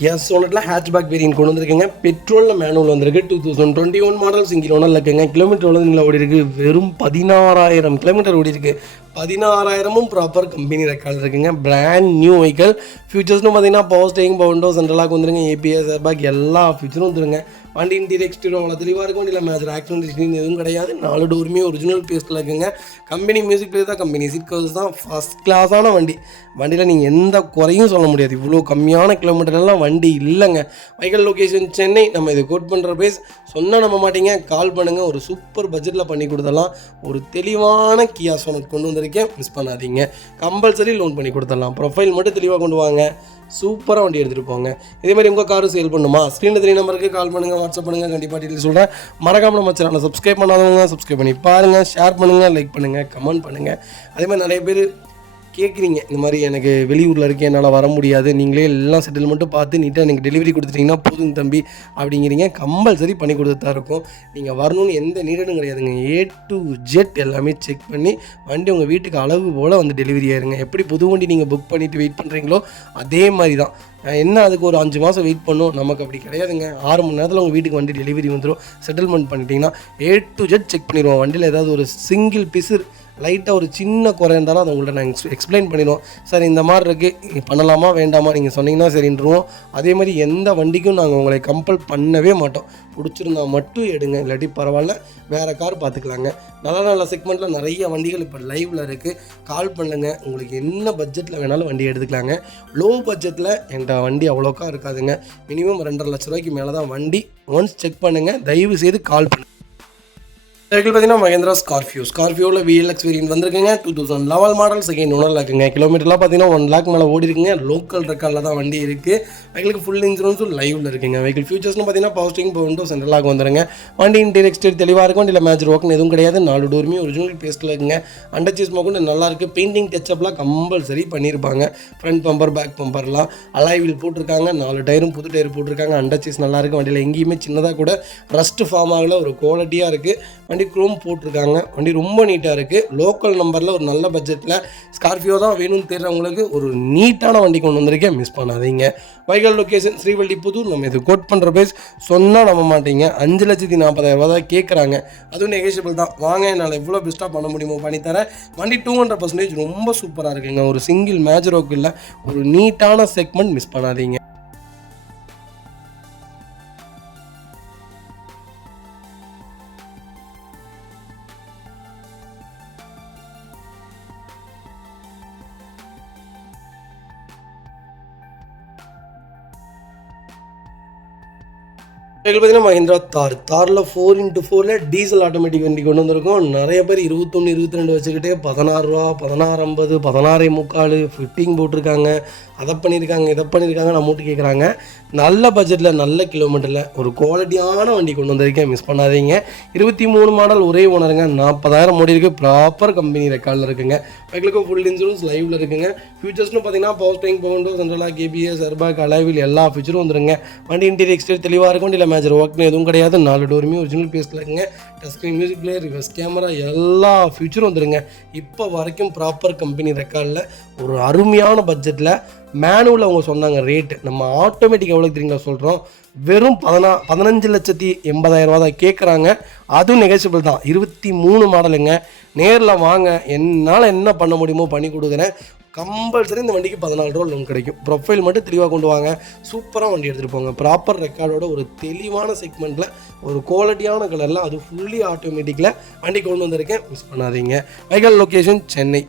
கியா சோனட்டில் ஹேட்ச்பேக் வேரியன்ட் கொண்டு வந்திருக்கீங்க. பெட்ரோலில் மேனுவல் வந்திருக்கு. 2021 மாடல் சிங்கிள் ஓனரில் இருக்குங்க. கிலோமீட்டர் எவ்வளோ ஓடி இருக்குது, வெறும் 16,000 கிலோமீட்டர் ஓடி இருக்குது. 16,000 ப்ராப்பர் கம்பெனி ரெக்கார்டு இருக்குங்க. Brand new vehicle. ஃபியூச்சர்ஸ்னு பார்த்தீங்கன்னா power steering, power window, central lock வந்துருங்க. ஏபிஎஸ், ஏர்பேக் எல்லா ஃபியூச்சரும் வந்துருங்க. வண்டி இன்டீரியர் எக்ஸ்டீரியர் அவ்வளோ தெளிவாக இருக்கும். வண்டியில் மேஜர் ஆக்சிடென்ட் எதுவும் கிடையாது. 4 டோருமே ஒரிஜினல் பேஸ்ட்டில் இருக்குங்க. கம்பெனி மியூசிக் பிளேயர் தான், கம்பெனி சீட் கவர்ஸ் தான். ஃபஸ்ட் கிளாஸான வண்டி. வண்டியில் நீங்கள் எந்த குறையும் சொல்ல முடியாது. இவ்வளோ கம்மியான கிலோமீட்டர்லாம் வண்டி இல்லைங்க. வைக்கல் லொக்கேஷன் சென்னை. நம்ம இது கோட் பண்ணுற பேஸ் சொன்னால் நம்ப மாட்டீங்க. கால் பண்ணுங்கள். ஒரு சூப்பர் பட்ஜெட்டில் பண்ணி கொடுத்தலாம். ஒரு தெளிவான கியா சோனட் கொண்டு வந்து வந்திருக்கேன், மிஸ் பண்ணாதீங்க. கம்பல்சரி லோன் பண்ணி கொடுத்துடலாம். ப்ரொஃபைல் மட்டும் தெளிவாக கொண்டு வாங்க, சூப்பராக வண்டி எடுத்துகிட்டு போங்க. இதே மாதிரி உங்கள் காரும் சேல் பண்ணுமா, ஸ்க்ரீனில் 3 நம்பருக்கு கால் பண்ணுங்கள், வாட்ஸ்அப் பண்ணுங்கள். கண்டிப்பாக டீட்டெயில் சொல்கிறேன். மறக்காம நம்ம சேனலை சப்ஸ்கிரைப் பண்ணாதவங்க சப்ஸ்கிரைப் பண்ணி பாருங்கள், ஷேர் பண்ணுங்கள், லைக் பண்ணுங்கள், கமெண்ட் பண்ணுங்கள். அதே மாதிரி நிறைய பேர் கேட்குறீங்க, இந்த மாதிரி எனக்கு வெளியூரில் இருக்கேன், என்னால் வர முடியாது, நீங்களே எல்லாம் செட்டில்மெண்ட்டும் பார்த்து நீட்டாக எனக்கு டெலிவரி கொடுத்துட்டிங்கன்னா போதும் தம்பி அப்படிங்கிறீங்க. கம்பல்சரி பண்ணி கொடுத்து தான் இருக்கும். நீங்கள் வரணும்னு எந்த நீடடும் கிடையாதுங்க. A to Z எல்லாமே செக் பண்ணி வண்டி உங்கள் வீட்டுக்கு அளவு போல் வந்து டெலிவரி ஆயிருங்க. எப்படி புது வண்டி நீங்கள் புக் பண்ணிவிட்டு வெயிட் பண்ணுறீங்களோ அதே மாதிரி தான். என்ன அதுக்கு ஒரு 5 மாதம் வெயிட் பண்ணும், நமக்கு அப்படி கிடையாதுங்க. 6 மணி நேரத்தில் உங்கள் வீட்டுக்கு வண்டி டெலிவரி வந்துடும். செட்டில்மெண்ட் பண்ணிட்டீங்கன்னா A to Z செக் பண்ணிடுவோம். வண்டியில் ஏதாவது ஒரு சிங்கிள் பீஸு லைட்டாக ஒரு சின்ன குறை இருந்தாலும் அதை உங்கள்கிட்ட நாங்கள் எக்ஸ்பிளைன் பண்ணிடுவோம். சார் இந்த மாதிரி இருக்குது, பண்ணலாமா வேண்டாமா நீங்கள் சொன்னீங்கன்னா சரின்றுவோம். அதே மாதிரி எந்த வண்டிக்கும் நாங்கள் உங்களை கம்பல் பண்ணவே மாட்டோம். பிடிச்சிருந்தா மட்டும் எடுங்க, இல்லாட்டி பரவாயில்ல, வேறு கார் பார்த்துக்கலாங்க. நல்ல நல்ல செக்மெண்ட்டில் நிறைய வண்டிகள் இப்போ லைவில் இருக்குது. கால் பண்ணுங்கள், உங்களுக்கு என்ன பட்ஜெட்டில் வேணாலும் வண்டி எடுத்துக்கலாங்க. லோ பட்ஜெட்டில் என்கிட்ட வண்டி அவ்வளோக்கா இருக்காதுங்க. மினிமம் 2.5 லட்ச ரூபாய்க்கு மேலே தான் வண்டி. ஒன்ஸ் செக் பண்ணுங்கள், தயவு செய்து கால் பண்ணுங்கள். வெஹிக்கிள் பார்த்தீங்கன்னா மஹேந்திரா ஸ்கார்பியோவில் VLX வேரியன்ட் வந்திருக்குங்க. 2011 மாடல், செகண்ட் ஓனரில் இருக்குங்க. கிலோமீட்டர்லாம் பார்த்தீங்கன்னா 1 லேக் மேலே ஓடி இருக்குங்க. லோக்கல் ரெக்கார்டில் தான் வண்டி இருக்குது. வெஹிக்கிளுக்கு ஃபுல் இன்சூரன்ஸும் லைவில் இருக்குங்க. வெஹிக்கிள் ஃபியூச்சர்ஸ்னு பார்த்தீங்கன்னா power steering, power window, central lock வந்துருங்க. வண்டி இன்டீரியர் எக்ஸ்டீரியர் தெளிவாக இருக்கும். இல்லை மேஜர் ஒர்க்னு எதுவும் கிடையாது. 4 டோருமே ஒரிஜினல் பேஸ்ட்டில் இருக்குங்க. அண்டர் சீஸ் கூட நல்லா இருக்குது. பெயிண்டிங் டச்சப்லாம் கம்பல்சரி பண்ணியிருப்பாங்க. ஃப்ரண்ட் பம்பர், பேக் பம்பர்லாம் அலாய் வீல் போட்டிருக்காங்க. 4 டயரும் புது டயர் போட்டிருக்காங்க. அண்டர் சீஸ் நல்லா இருக்குது. வண்டியில் எங்கேயுமே சின்னதாக கூட ரஸ்ட் ஃபார்ம் ஆகல, ஒரு குவாலிட்டியாக இருக்குது. வண்டி குரோம் போட்டிருக்காங்க. வண்டி ரொம்ப நீட்டாக இருக்குது. லோக்கல் நம்பரில் ஒரு நல்ல பட்ஜெட்டில் ஸ்கார்பியோ தான் வேணும்னு தெரிஞ்சவங்களுக்கு ஒரு நீட்டான வண்டி கொண்டு வந்திருக்கேன், மிஸ் பண்ணாதீங்க. Vehicle location Srivilliputhur. நம்ம இது கோட் பண்ணுற பேஸ் சொன்னால் நம்ப மாட்டீங்க. 5,40,000 தான் கேட்குறாங்க. அதுவும் நெகோஷியபிள் தான். வாங்க, என்னால் எவ்வளோ பெஸ்ட்டாக பண்ண முடியுமோ பண்ணித்தரேன். வண்டி 200% ரொம்ப சூப்பராக இருக்குங்க. ஒரு சிங்கிள் மேஜர் ஒர்க் இல்லை, ஒரு நீட்டான செக்மெண்ட், மிஸ் பண்ணாதீங்க. பார்த்தீங்கன்னா மஹிந்திரா தாரில் 4x4 டீசல் ஆட்டோமேட்டிக் வண்டி கொண்டு வந்திருக்கோம். நிறைய பேர் 21, 22 வச்சுக்கிட்டே 16 ரூபா, 16.50, 16.75 ஃபிட்டிங் போட்டிருக்காங்க. அதை பண்ணியிருக்காங்க, இதை பண்ணியிருக்காங்க, அமௌண்ட்டு கேட்குறாங்க. நல்ல பட்ஜெட்டில் நல்ல கிலோமீட்டரில் ஒரு குவாலிட்டியான வண்டி கொண்டு வந்திருக்கேன், மிஸ் பண்ணாதீங்க. 23 மாடல், ஒரே ஓனருங்க. 40,000 ஓடி இருக்குது. ப்ராப்பர் கம்பெனி ரெக்கார்டில் இருக்குங்க. வெஹிக்கிளுக்கும் ஃபுல் இன்சூரன்ஸ் லைவில் இருக்குங்க. ஃபியூச்சர்ஸ்னு பார்த்தீங்கன்னா power steering, power window, central lock, ABS, airbag, alloy wheel எல்லா ஃபியூச்சரும் வந்துருங்க. வண்டி இன்டீரியர் எக்ஸ்டீரியர் தெளிவாக இருக்கும். இல்லை மேஜர் ஒர்க்னு எதுவும் கிடையாது. 4 டோருமே ஒரிஜினல் பேஸில் இருக்குங்க. Touch screen, music player, reverse camera எல்லா ஃபியூச்சரும் வந்துருங்க. இப்போ வரைக்கும் ப்ராப்பர் கம்பெனி ரெக்கார்டில் ஒரு அருமையான பட்ஜெட்டில். மேனுவல் அவங்க சொன்னாங்க ரேட்டு, நம்ம ஆட்டோமேட்டிக் எவ்வளோ தெரியுங்களா சொல்கிறோம், வெறும் 15,80,000 தான் கேட்குறாங்க. அதுவும் நெகோஷியபிள் தான். 23 மாடலுங்க. நேரில் வாங்க, என்னால் என்ன பண்ண முடியுமோ பண்ணி கொடுக்குறேன். கம்பல்சரி இந்த வண்டிக்கு 14 ரூபா லோன் கிடைக்கும். ப்ரொஃபைல் மட்டும் தெளிவாக கொண்டு வாங்க, சூப்பராக வண்டி எடுத்துகிட்டு போங்க. ப்ராப்பர் ரெக்கார்டோட ஒரு தெளிவான செக்மெண்ட்டில் ஒரு குவாலிட்டியான கலரில், அது ஃபுல்லி ஆட்டோமேட்டிக்கில் வண்டி கொண்டு வந்திருக்கேன், மிஸ் பண்ணாதீங்க. Vehicle location Chennai.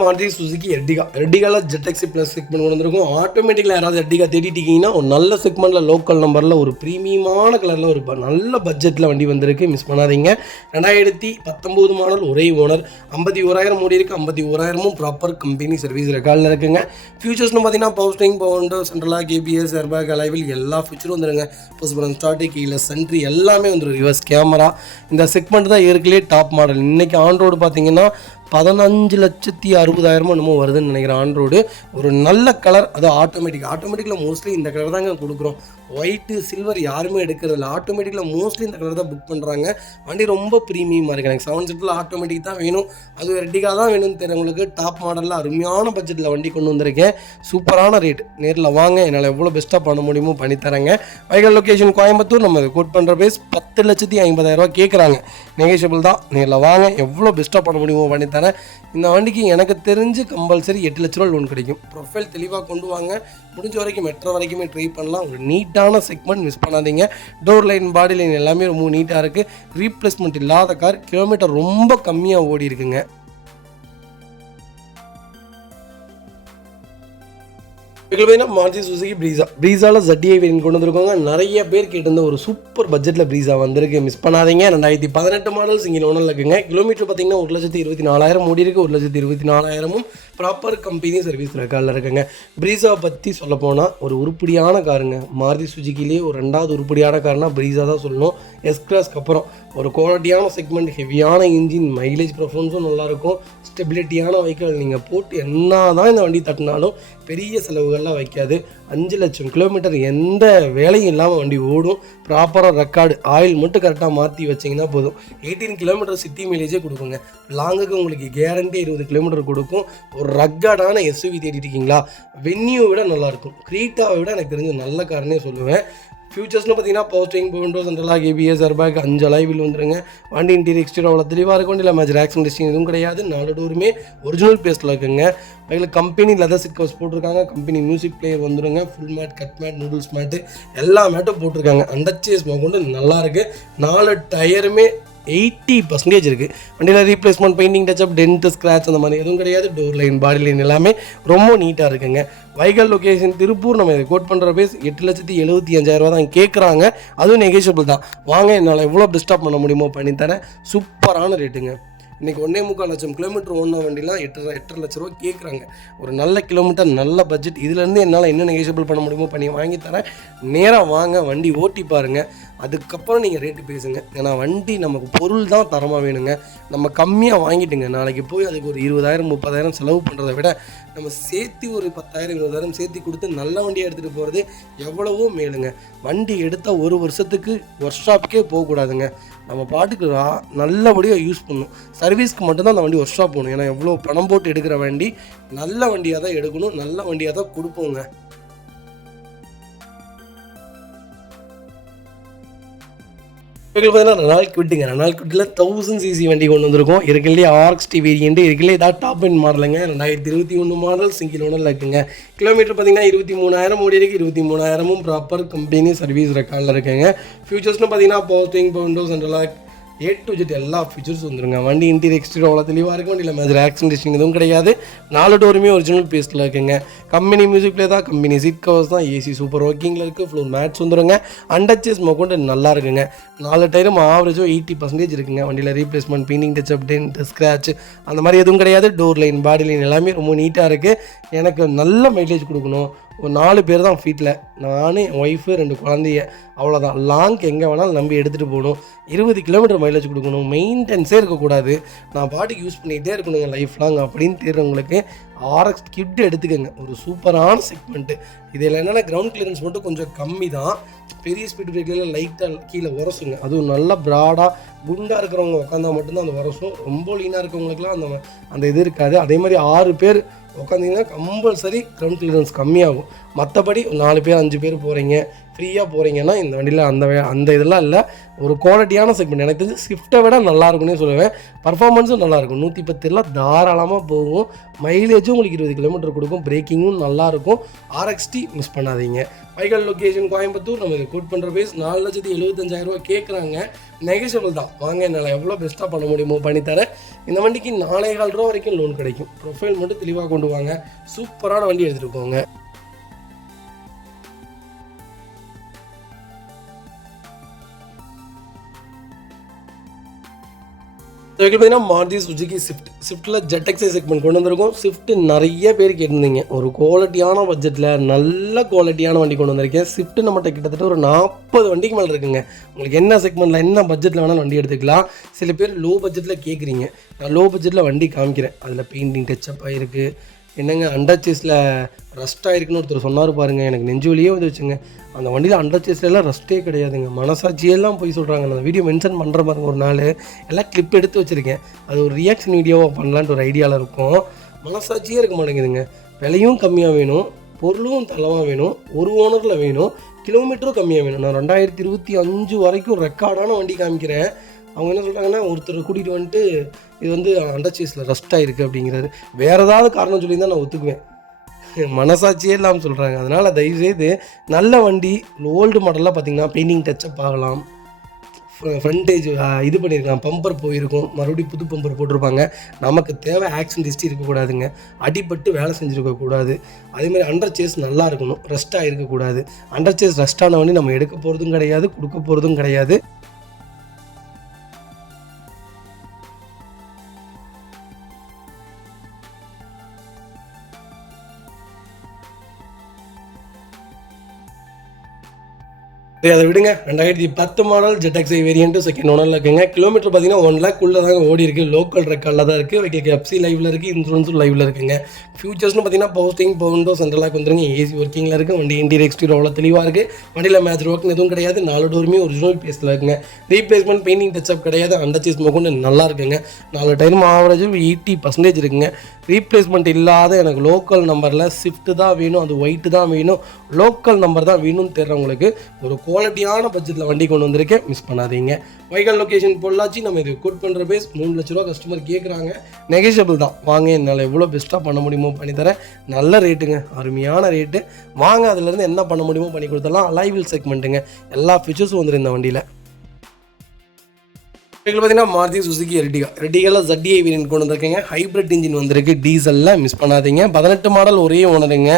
Maruti Suzuki எர்டிகாவில் ZX ப்ளஸ் செக்மெண்ட் கொண்டு வந்திருக்கும். ஆட்டோமேட்டிக்கில் யாராவது எர்டிகா தேடிட்டிங்கன்னா ஒரு நல்ல செக்மெண்ட்டில் லோக்கல் நம்பரில் ஒரு ப்ரீமியமான கலரில் ஒரு நல்ல பட்ஜெட்டில் வண்டி வந்திருக்கு, மிஸ் பண்ணாதீங்க. 2019 மாடல், ஒரே ஓனர். 51,000 ஓடி இருக்குது. 51,000 ப்ராப்பர் கம்பெனி சர்வீஸ் ரெக்கார்டில் இருக்குங்க. ஃபியூச்சர்ஸ்னு பார்த்தீங்கன்னா power steering, power window, central lock, ABS, airbag, alloy wheel எல்லா ஃபியூச்சரும் வந்துருங்க. புஷ்பரம் ஸ்டார்டிங், கீழே சென்ட்ரி எல்லாமே வந்துடும். Reverse camera. இந்த செக்மெண்ட் தான் ஏற்கனவே டாப் மாடல். இன்றைக்கி ஆன் ரோடு பார்த்தீங்கன்னா 15,60,000 என்னமோ வருதுன்னு நினைக்கிறேன் ஆன் ரோடு. ஒரு நல்ல கலர், அது ஆட்டோமேட்டிக்கில் மோஸ்ட்லி இந்த கலர் தாங்க கொடுக்குறோம். ஒயிட்டு, சில்வர் யாருமே எடுக்கிறதில்ல. ஆட்டோமேட்டிக்கில் மோஸ்ட்லி இந்த கலர் தான் புக் பண்ணுறாங்க. வண்டி ரொம்ப ப்ரீமியமாக இருக்குது. எனக்கு 7 சீட்டில் ஆட்டோமேட்டிக் தான் வேணும், அது எர்டிகா தான் வேணும்னு தெரியுங்களுக்கு டாப் மாடலில் அருமையான பட்ஜெட்டில் வண்டி கொண்டு வந்திருக்கேன். சூப்பரான ரேட். நேரில் வாங்க, என்னால் எவ்வளோ பெஸ்ட்டாக பண்ண முடியுமோ பண்ணித்தரேங்க. வைகல் லொக்கேஷன் கோயம்புத்தூர். நம்ம கோட் பண்ணுற பேஸ் 10,50,000 கேட்குறாங்க. நெகோஷியபிள் தான். நேரில் வாங்க, எவ்வளோ பெஸ்ட்டாக பண்ண முடியுமோ பண்ணித்தரேன். இந்த வண்டிக்கு எனக்கு தெரிஞ்சு கம்பல்சரி 8 லட்ச ரூபா லோன் கிடைக்கும். ப்ரொஃபைல் தெளிவாக கொண்டு வாங்க, முடிஞ்ச வரைக்கும் மெட்ரோ வரைக்குமே ட்ரை பண்ணலாம். ஒரு நீட்டான செக்மெண்ட், மிஸ் பண்ணாதீங்க. டோர் லைன், பாடி லைன் எல்லாமே ரொம்ப நீட்டாக இருக்குது. ரீப்ளேஸ்மெண்ட் இல்லாத கார். கிலோமீட்டர் ரொம்ப கம்மியாக ஓடி இருக்குங்க. இப்போ பார்த்தீங்கன்னா மாருதி சுசுகி ப்ரீஸாவில் ZDI வேரியன்ட் கொண்டு வந்திருக்காங்க. நிறைய பேர் கேட்டிருந்த ஒரு சூப்பர் பட்ஜெட்டில் ப்ரீஸா வந்திருக்கு, மிஸ் பண்ணாதீங்க. 2018 மாடல் சிங்கிள் ஓனரில் இருக்குங்க. கிலோமீட்டர் பார்த்தீங்கன்னா 1,24,000 ஓடி இருக்குது. 1,24,000 ப்ராப்பர் கம்பெனி சர்வீஸ் ரெக்கார்டில் இருக்குங்க. ப்ரீஸாவை பற்றி சொல்ல போனால் ஒரு உருப்படியான காருங்க. மாருதி சுசுகிலேயே ஒரு 2வது உருப்படியான காருனா ப்ரீஸா தான் சொல்லணும். எஸ்-கிளாஸ்க்கு அப்புறம் ஒரு குவாலிட்டியான செக்மெண்ட், ஹெவியான இன்ஜின், மைலேஜ் பர்ஃபார்மன்ஸும் நல்லாயிருக்கும். ஸ்டெபிலிட்டியான வெஹிக்கிள் நீங்கள் போட்டு என்ன தான் இந்த வண்டி தட்டினாலும் பெரிய செலவுகள்லாம் வைக்காது. 5 லட்சம் கிலோமீட்டர் எந்த வேலையும் இல்லாமல் வண்டி ஓடும். ப்ராப்பராக ரெக்கார்டு, ஆயில் மட்டும் கரெக்டாக மாற்றி வச்சிங்கன்னா போதும். 18 கிலோமீட்டர் சிட்டி மைலேஜே கொடுக்குங்க. லாங்குக்கு உங்களுக்கு கேரண்டி 20 கிலோமீட்டர் கொடுக்கும். ஒரு ரக்காடான எஸ்யூவி தேடிட்டு இருக்கீங்களா, வென்யூவை விட நல்லாயிருக்கும். க்ரீட்டாவை விட எனக்கு தெரிஞ்ச நல்ல காரனே சொல்லுவேன். ஃபியூச்சர்ஸ்னு பார்த்தீங்கன்னா power steering, power windows, central lock, ABS, airbag, 5 alloy wheel வந்துருங்க. வண்டி இன்டீரியர் எக்ஸ்டீரியர் அவ்வளோ தெளிவாக இருக்கும். இல்லை மேஜர் ஆக்சிடென்ட் ஹிஸ்டரி எதுவும் கிடையாது. 4 டோருமே ஒரிஜினல் பேஸ்ட்டில் இருக்குங்க. அதில் கம்பெனி லெதர் சீட் கவர்ஸ் போட்டிருக்காங்க. கம்பெனி மியூசிக் பிளேயர் வந்துருங்க. Full mat, cut mat, noodles mat எல்லா மேட்டும் போட்டிருக்காங்க. அண்டர்சேஸ் கொண்டு நல்லாயிருக்கு. 4 டயருமே 80% இருக்குது. வண்டியில் replacement, painting, touch up, dent, scratch அந்த மாதிரி எதுவும் கிடையாது. டோர் லைன், பாடி லைன் எல்லாமே ரொம்ப நீட்டாக இருக்குங்க. வைகல் லொக்கேஷன் திருப்பூர். நம்ம இதை கோட் பண்ணுற பேஸ் 8,75,000 தான் கேட்குறாங்க. அதுவும் நெகோஷியபிள் தான். வாங்க, என்னால் எவ்வளோ பெஸ்ட்டாக பண்ண முடியுமோ பண்ணித்தரேன். சூப்பரான ரேட்டுங்க. இன்றைக்கி 1.25 லட்சம் கிலோமீட்டர் ஓடின வண்டிலாம் 8.5 லட்ச ரூபா கேட்குறாங்க. ஒரு நல்ல கிலோமீட்டர், நல்ல பட்ஜெட். இதுலேருந்து என்னால் என்ன நெகோஷியபிள் பண்ண முடியுமோ பண்ணி வாங்கி தரேன். நேராக வாங்க, வண்டி ஓட்டி பாருங்கள், அதுக்கப்புறம் நீங்கள் ரேட்டு பேசுங்க. ஏன்னா வண்டி நமக்கு பொருள் தான் தரமாக வேணுங்க. நம்ம கம்மியாக வாங்கிட்டுங்க, நாளைக்கு போய் அதுக்கு ஒரு 20,000 30,000 செலவு பண்ணுறதை விட நம்ம சேர்த்து ஒரு 10,000 20,000 சேர்த்து கொடுத்து நல்ல வண்டியாக எடுத்துகிட்டு போகிறது எவ்வளவோ மேலுங்க. வண்டி எடுத்தால் 1 வருஷத்துக்கு ஒர்க் ஷாப்புக்கே போகக்கூடாதுங்க. நம்ம பாட்டுக்கு நல்லபடியாக யூஸ் பண்ணணும். சர்வீஸ்க்கு மட்டும்தான் அந்த வண்டி ஒர்க் ஷாப் போகணும். ஏன்னா எவ்வளோ பணம் போட்டு எடுக்கிற வண்டி நல்ல வண்டியாக தான் எடுக்கணும், நல்ல வண்டியாக தான் கொடுப்போங்க. பார்த்தீங்கன்னா ரெனால்ட் குவிட்டுங்க. ரெனால்ட் குவிட்டில் 1000cc வண்டி கொண்டு வந்திருக்கோம். இருக்குல்லையே RXT வேரியன்ட், இருக்குல்லையே இதான் டாப் எண்ட் மாடலுங்க. 2021 மாடல் சிங்கிள் ஓனரில் இருக்குங்க. கிலோமீட்டர் பார்த்தீங்கன்னா 23,000 ஓடி இருக்குது. 23,000 ப்ராப்பர் கம்பெனி சர்வீஸ் ரெக்கார்டில் இருக்குங்க. ஃபியூச்சர்ஸ்னு பார்த்தீங்கன்னா power steering, power windows, central lock, A to Z எல்லா ஃபீச்சர்ஸ் வந்துருங்க. வண்டி இன்டீரியர் எக்ஸ்டீரியர் அவ்வளோ தெளிவாக இருக்கும். வண்டியில் மேஜர் ஆக்சிடென்ட் ஹிஸ்டரி எதுவும் கிடையாது. 4 டோருமே ஒரிஜினல் பேஸ்ட்டில் இருக்குங்க. கம்பெனி மியூசிக் பிளே தான், கம்பெனி சீட் கவர்ஸ் தான், AC சூப்பர் ஒர்க்கிங்கில் இருக்குது. ஃப்ளோர் மேட்ஸ் வந்துருங்க. அண்டர்சேஸ் கொண்டு நல்லா இருக்குங்க. 4 டயரும் ஆவரேஜோ 80% இருக்குங்க. வண்டியில் replacement, painting, touch up, dent, scratch அந்த மாதிரி எதுவும் கிடையாது. டோர் லைன், பாடி லைன் எல்லாமே ரொம்ப நீட்டாக இருக்குது. எனக்கு நல்ல மைலேஜ் கொடுக்கணும். ஒரு 4 பேர் தான் ஃபீட்டில், நான், என் ஒய்ஃபு, 2 குழந்தைய, அவ்வளோதான். லாங்க் எங்கே வேணாலும் நம்பி எடுத்துகிட்டு போகணும். 20 கிலோமீட்டர் மைலேஜ் கொடுக்கணும். மெயின்டெனன்ஸே இருக்கக்கூடாது. நான் பாட்டுக்கு யூஸ் பண்ணிகிட்டே இருக்கணுங்க லைஃப் லாங் அப்படின்னு தேடுறவங்களுக்கு RX கிட் எடுத்துக்கோங்க. ஒரு சூப்பரான செக்மெண்ட்டு. இதில் என்னென்னா கிரவுண்ட் கிளியரன்ஸ் மட்டும் கொஞ்சம் கம்மி தான். பெரிய ஸ்பீட் பிரேக்கில் லைட்டாக கீழே உரசுங்க. அதுவும் நல்லா ப்ராடாக குண்டாக இருக்கிறவங்க உட்காந்தா மட்டும்தான் அந்த உரசும். ரொம்ப லீனாக இருக்கிறவங்களுக்குலாம் அந்த இது இருக்காது. அதே மாதிரி 6 பேர் உட்காந்திங்கன்னா கம்பல்சரி கிரவுண்ட் கிளியரன்ஸ் கம்மியாகும். மற்றபடி 4 பேர் 5 பேர் போகிறீங்க, ஃப்ரீயாக போகிறீங்கன்னா இந்த வண்டியில் அந்த இதெல்லாம் இல்லை. ஒரு குவாலிட்டியான செக்மெண்ட். எனக்கு தெரிஞ்சு ஸ்விஃப்ட்டை விட நல்லாயிருக்குன்னே சொல்லுவேன். பர்ஃபார்மன்ஸும் நல்லாயிருக்கும். 110 தாராளமாக போகும். மைலேஜும் உங்களுக்கு 20 கிலோமீட்டர் கொடுக்கும். பிரேக்கிங்கும் நல்லாயிருக்கும். RXT மிஸ் பண்ணாதீங்க. Vehicle location Coimbatore. நம்ம இதை கோட் பண்ணுற பேஸ் 4,75,000 கேட்குறாங்க. நெகோஷியபிள் தான். வாங்க, என்னால் எவ்வளோ பெஸ்ட்டாக பண்ண முடியுமோ பண்ணித்தரேன். இந்த வண்டிக்கு 4,4 ரூபா வரைக்கும் லோன் கிடைக்கும். ப்ரொஃபைல் மட்டும் தெளிவாக கொண்டு வாங்க. சூப்பரான வண்டி எடுத்துகிட்டு போங்க. பார்த்தீங்கன்னா மாருதி சுசுகி ஸ்விஃப்ட்டில் ZXi செக்மெண்ட் கொண்டு வந்திருக்கோம். ஸ்விஃப்ட் நிறைய பேர் கேட்டிருந்தீங்க. ஒரு குவாலிட்டியான பட்ஜெட்டில் நல்ல குவாலிட்டியான வண்டி கொண்டு வந்திருக்கேன். ஸ்விஃப்ட் நம்மகிட்ட கிட்டத்தட்ட ஒரு 40 வண்டிக்கு மேலே இருக்குங்க. உங்களுக்கு என்ன செக்மெண்ட்டில் என்ன பட்ஜெட்டில் வேணாலும் வண்டி எடுத்துக்கலாம். சில பேர் லோ பட்ஜெட்டில் கேட்குறீங்க. நான் லோ பட்ஜெட்டில் வண்டி காமிக்கிறேன். அதில் பெயிண்டிங் டச்சப் ஆகிருக்கு. என்னங்க அண்டர்சேஸில் ரஸ்ட் ஆகிருக்குன்னு ஒருத்தர் சொன்னார் பாருங்கள். எனக்கு நெஞ்சு வலியே வந்துச்சுங்க. அந்த வண்டியில் அண்டர்சேஸ்லாம் ரஸ்ட்டே கிடையாதுங்க. மனசாட்சியெல்லாம் போய் சொல்கிறாங்க. நான் வீடியோ மென்ஷன் பண்ணுற பாருங்க. ஒரு நாள் எல்லாம் கிளிப் எடுத்து வச்சுருக்கேன். அது ஒரு ரியாக்ஷன் வீடியோவாக பண்ணலான்ட்டு ஒரு ஐடியாவில் இருக்கும். மனசாட்சியே இருக்க மாட்டேங்குதுங்க. விலையும் கம்மியாக வேணும், பொருளும் தளமாக வேணும், ஒரு ஓனரில் வேணும், கிலோமீட்டரும் கம்மியாக வேணும். நான் 2025 வரைக்கும் ரெக்கார்டான வண்டி காமிக்கிறேன். அவங்க என்ன சொல்கிறாங்கன்னா, ஒருத்தர் கூட்டிகிட்டு வந்துட்டு இது வந்து அண்டர்சேஸில் ரஸ்ட் ஆகிருக்கு அப்படிங்கிறாரு. வேறு ஏதாவது காரணம் சொல்லி தான் நான் ஒத்துக்குவேன். மனசாட்சியே இல்லாமல் சொல்கிறாங்க. அதனால் தயவுசெய்து நல்ல வண்டி ஓல்டு மாடலாக பார்த்திங்கன்னா பெயிண்டிங் டச்சப் ஆகலாம், ஃப்ரண்டேஜ் இது பண்ணியிருக்காங்க, பம்பர் போயிருக்கும், மறுபடியும் புது பம்பர் போட்டிருப்பாங்க. நமக்கு தேவை ஆக்ஷன் ஹிஸ்ட்ரி இருக்கக்கூடாதுங்க, அடிபட்டு வேலை செஞ்சுருக்கக்கூடாது. அதேமாதிரி அண்டர் சேஸ் நல்லா இருக்கணும், ரெஸ்ட்டாக இருக்கக்கூடாது. அண்டர் சேஸ் ரெஸ்ட்டான வண்டி நம்ம எடுக்க போகிறதும் கிடையாது, கொடுக்க போகிறதும் கிடையாது. அதை விடுங்க. 2010 மாடல் ZXi வேரியன்ட்டு செகண்ட் ஓனரில் இருக்குங்க. கிலோமீட்டர் பார்த்தீங்கன்னா 1 lakh தாங்க ஓடி இருக்குது. லோக்கல் ரெக்கார்டில் தான் இருக்குது. வைக்க எஃப்சி லைவில் இருக்குது, இன்சூரன்ஸும் லைவில் இருக்குங்க. ஃபியூச்சர்ஸ்னு பார்த்தீங்கன்னா பவுஸ்டிங் பவுண்டோ சென்ட்ரல் லாக் வந்துருங்க. ஏசி ஒர்க்கிங்கில் இருக்குது. வண்டி இன்டீரியர் எக்ஸ்டீரியர் அவ்வளோ தெளிவாக இருக்குது. வண்டியில் மேட்ச் ஒர்க்னு எதுவும் கிடையாது. 4 டோருமே ஒரிஜினல் பேஸில் இருக்குங்க. ரீப்ளேஸ்மெண்ட் பெயிண்டிங் டச்சப் கிடையாது. அண்டர் சேஸ் கொண்டு நல்லா இருக்குங்க. 4 டைம் ஆவரேஜ் 80% இருக்குங்க. ரீப்ளேஸ்மெண்ட் இல்லாத எனக்கு லோக்கல் நம்பரில் ஸ்விஃப்ட் தான் வேணும், அது ஒயிட்டு தான் வேணும், லோக்கல் நம்பர் தான் வேணும்னு தெரிறவங்களுக்கு ஒரு குவாலிட்டியான பட்ஜெட்டில் வண்டி கொண்டு வந்திருக்கேன், மிஸ் பண்ணாதீங்க. Vehicle location Pollachi. நம்ம இது கோட் பண்ணுற பேஸ் 3 லட்ச ரூபா கஸ்டமர் கேட்குறாங்க. நெகோஷியபிள் தான். வாங்க, என்னால் எவ்வளோ பெஸ்ட்டாக பண்ண முடியுமோ பண்ணித்தரேன். நல்ல ரேட்டுங்க, அருமையான ரேட்டு. வாங்க, அதுலேருந்து என்ன பண்ண முடியுமோ பண்ணி கொடுத்துடலாம். அலைவில் செக்மெண்ட்டுங்க, எல்லா ஃபீச்சர்ஸும் வந்துடும் இந்த வண்டியில். இதில் பார்த்தீங்கன்னா மாருதி சுசுகி எர்டிகாவில் ZDI வேரியன்ட் கொண்டு வந்திருக்கேங்க. ஹைப்ரிட் இன்ஜின் வந்திருக்கு, டீசலில், மிஸ் பண்ணாதீங்க. 18 மாடல் ஒரே ஓனருங்க.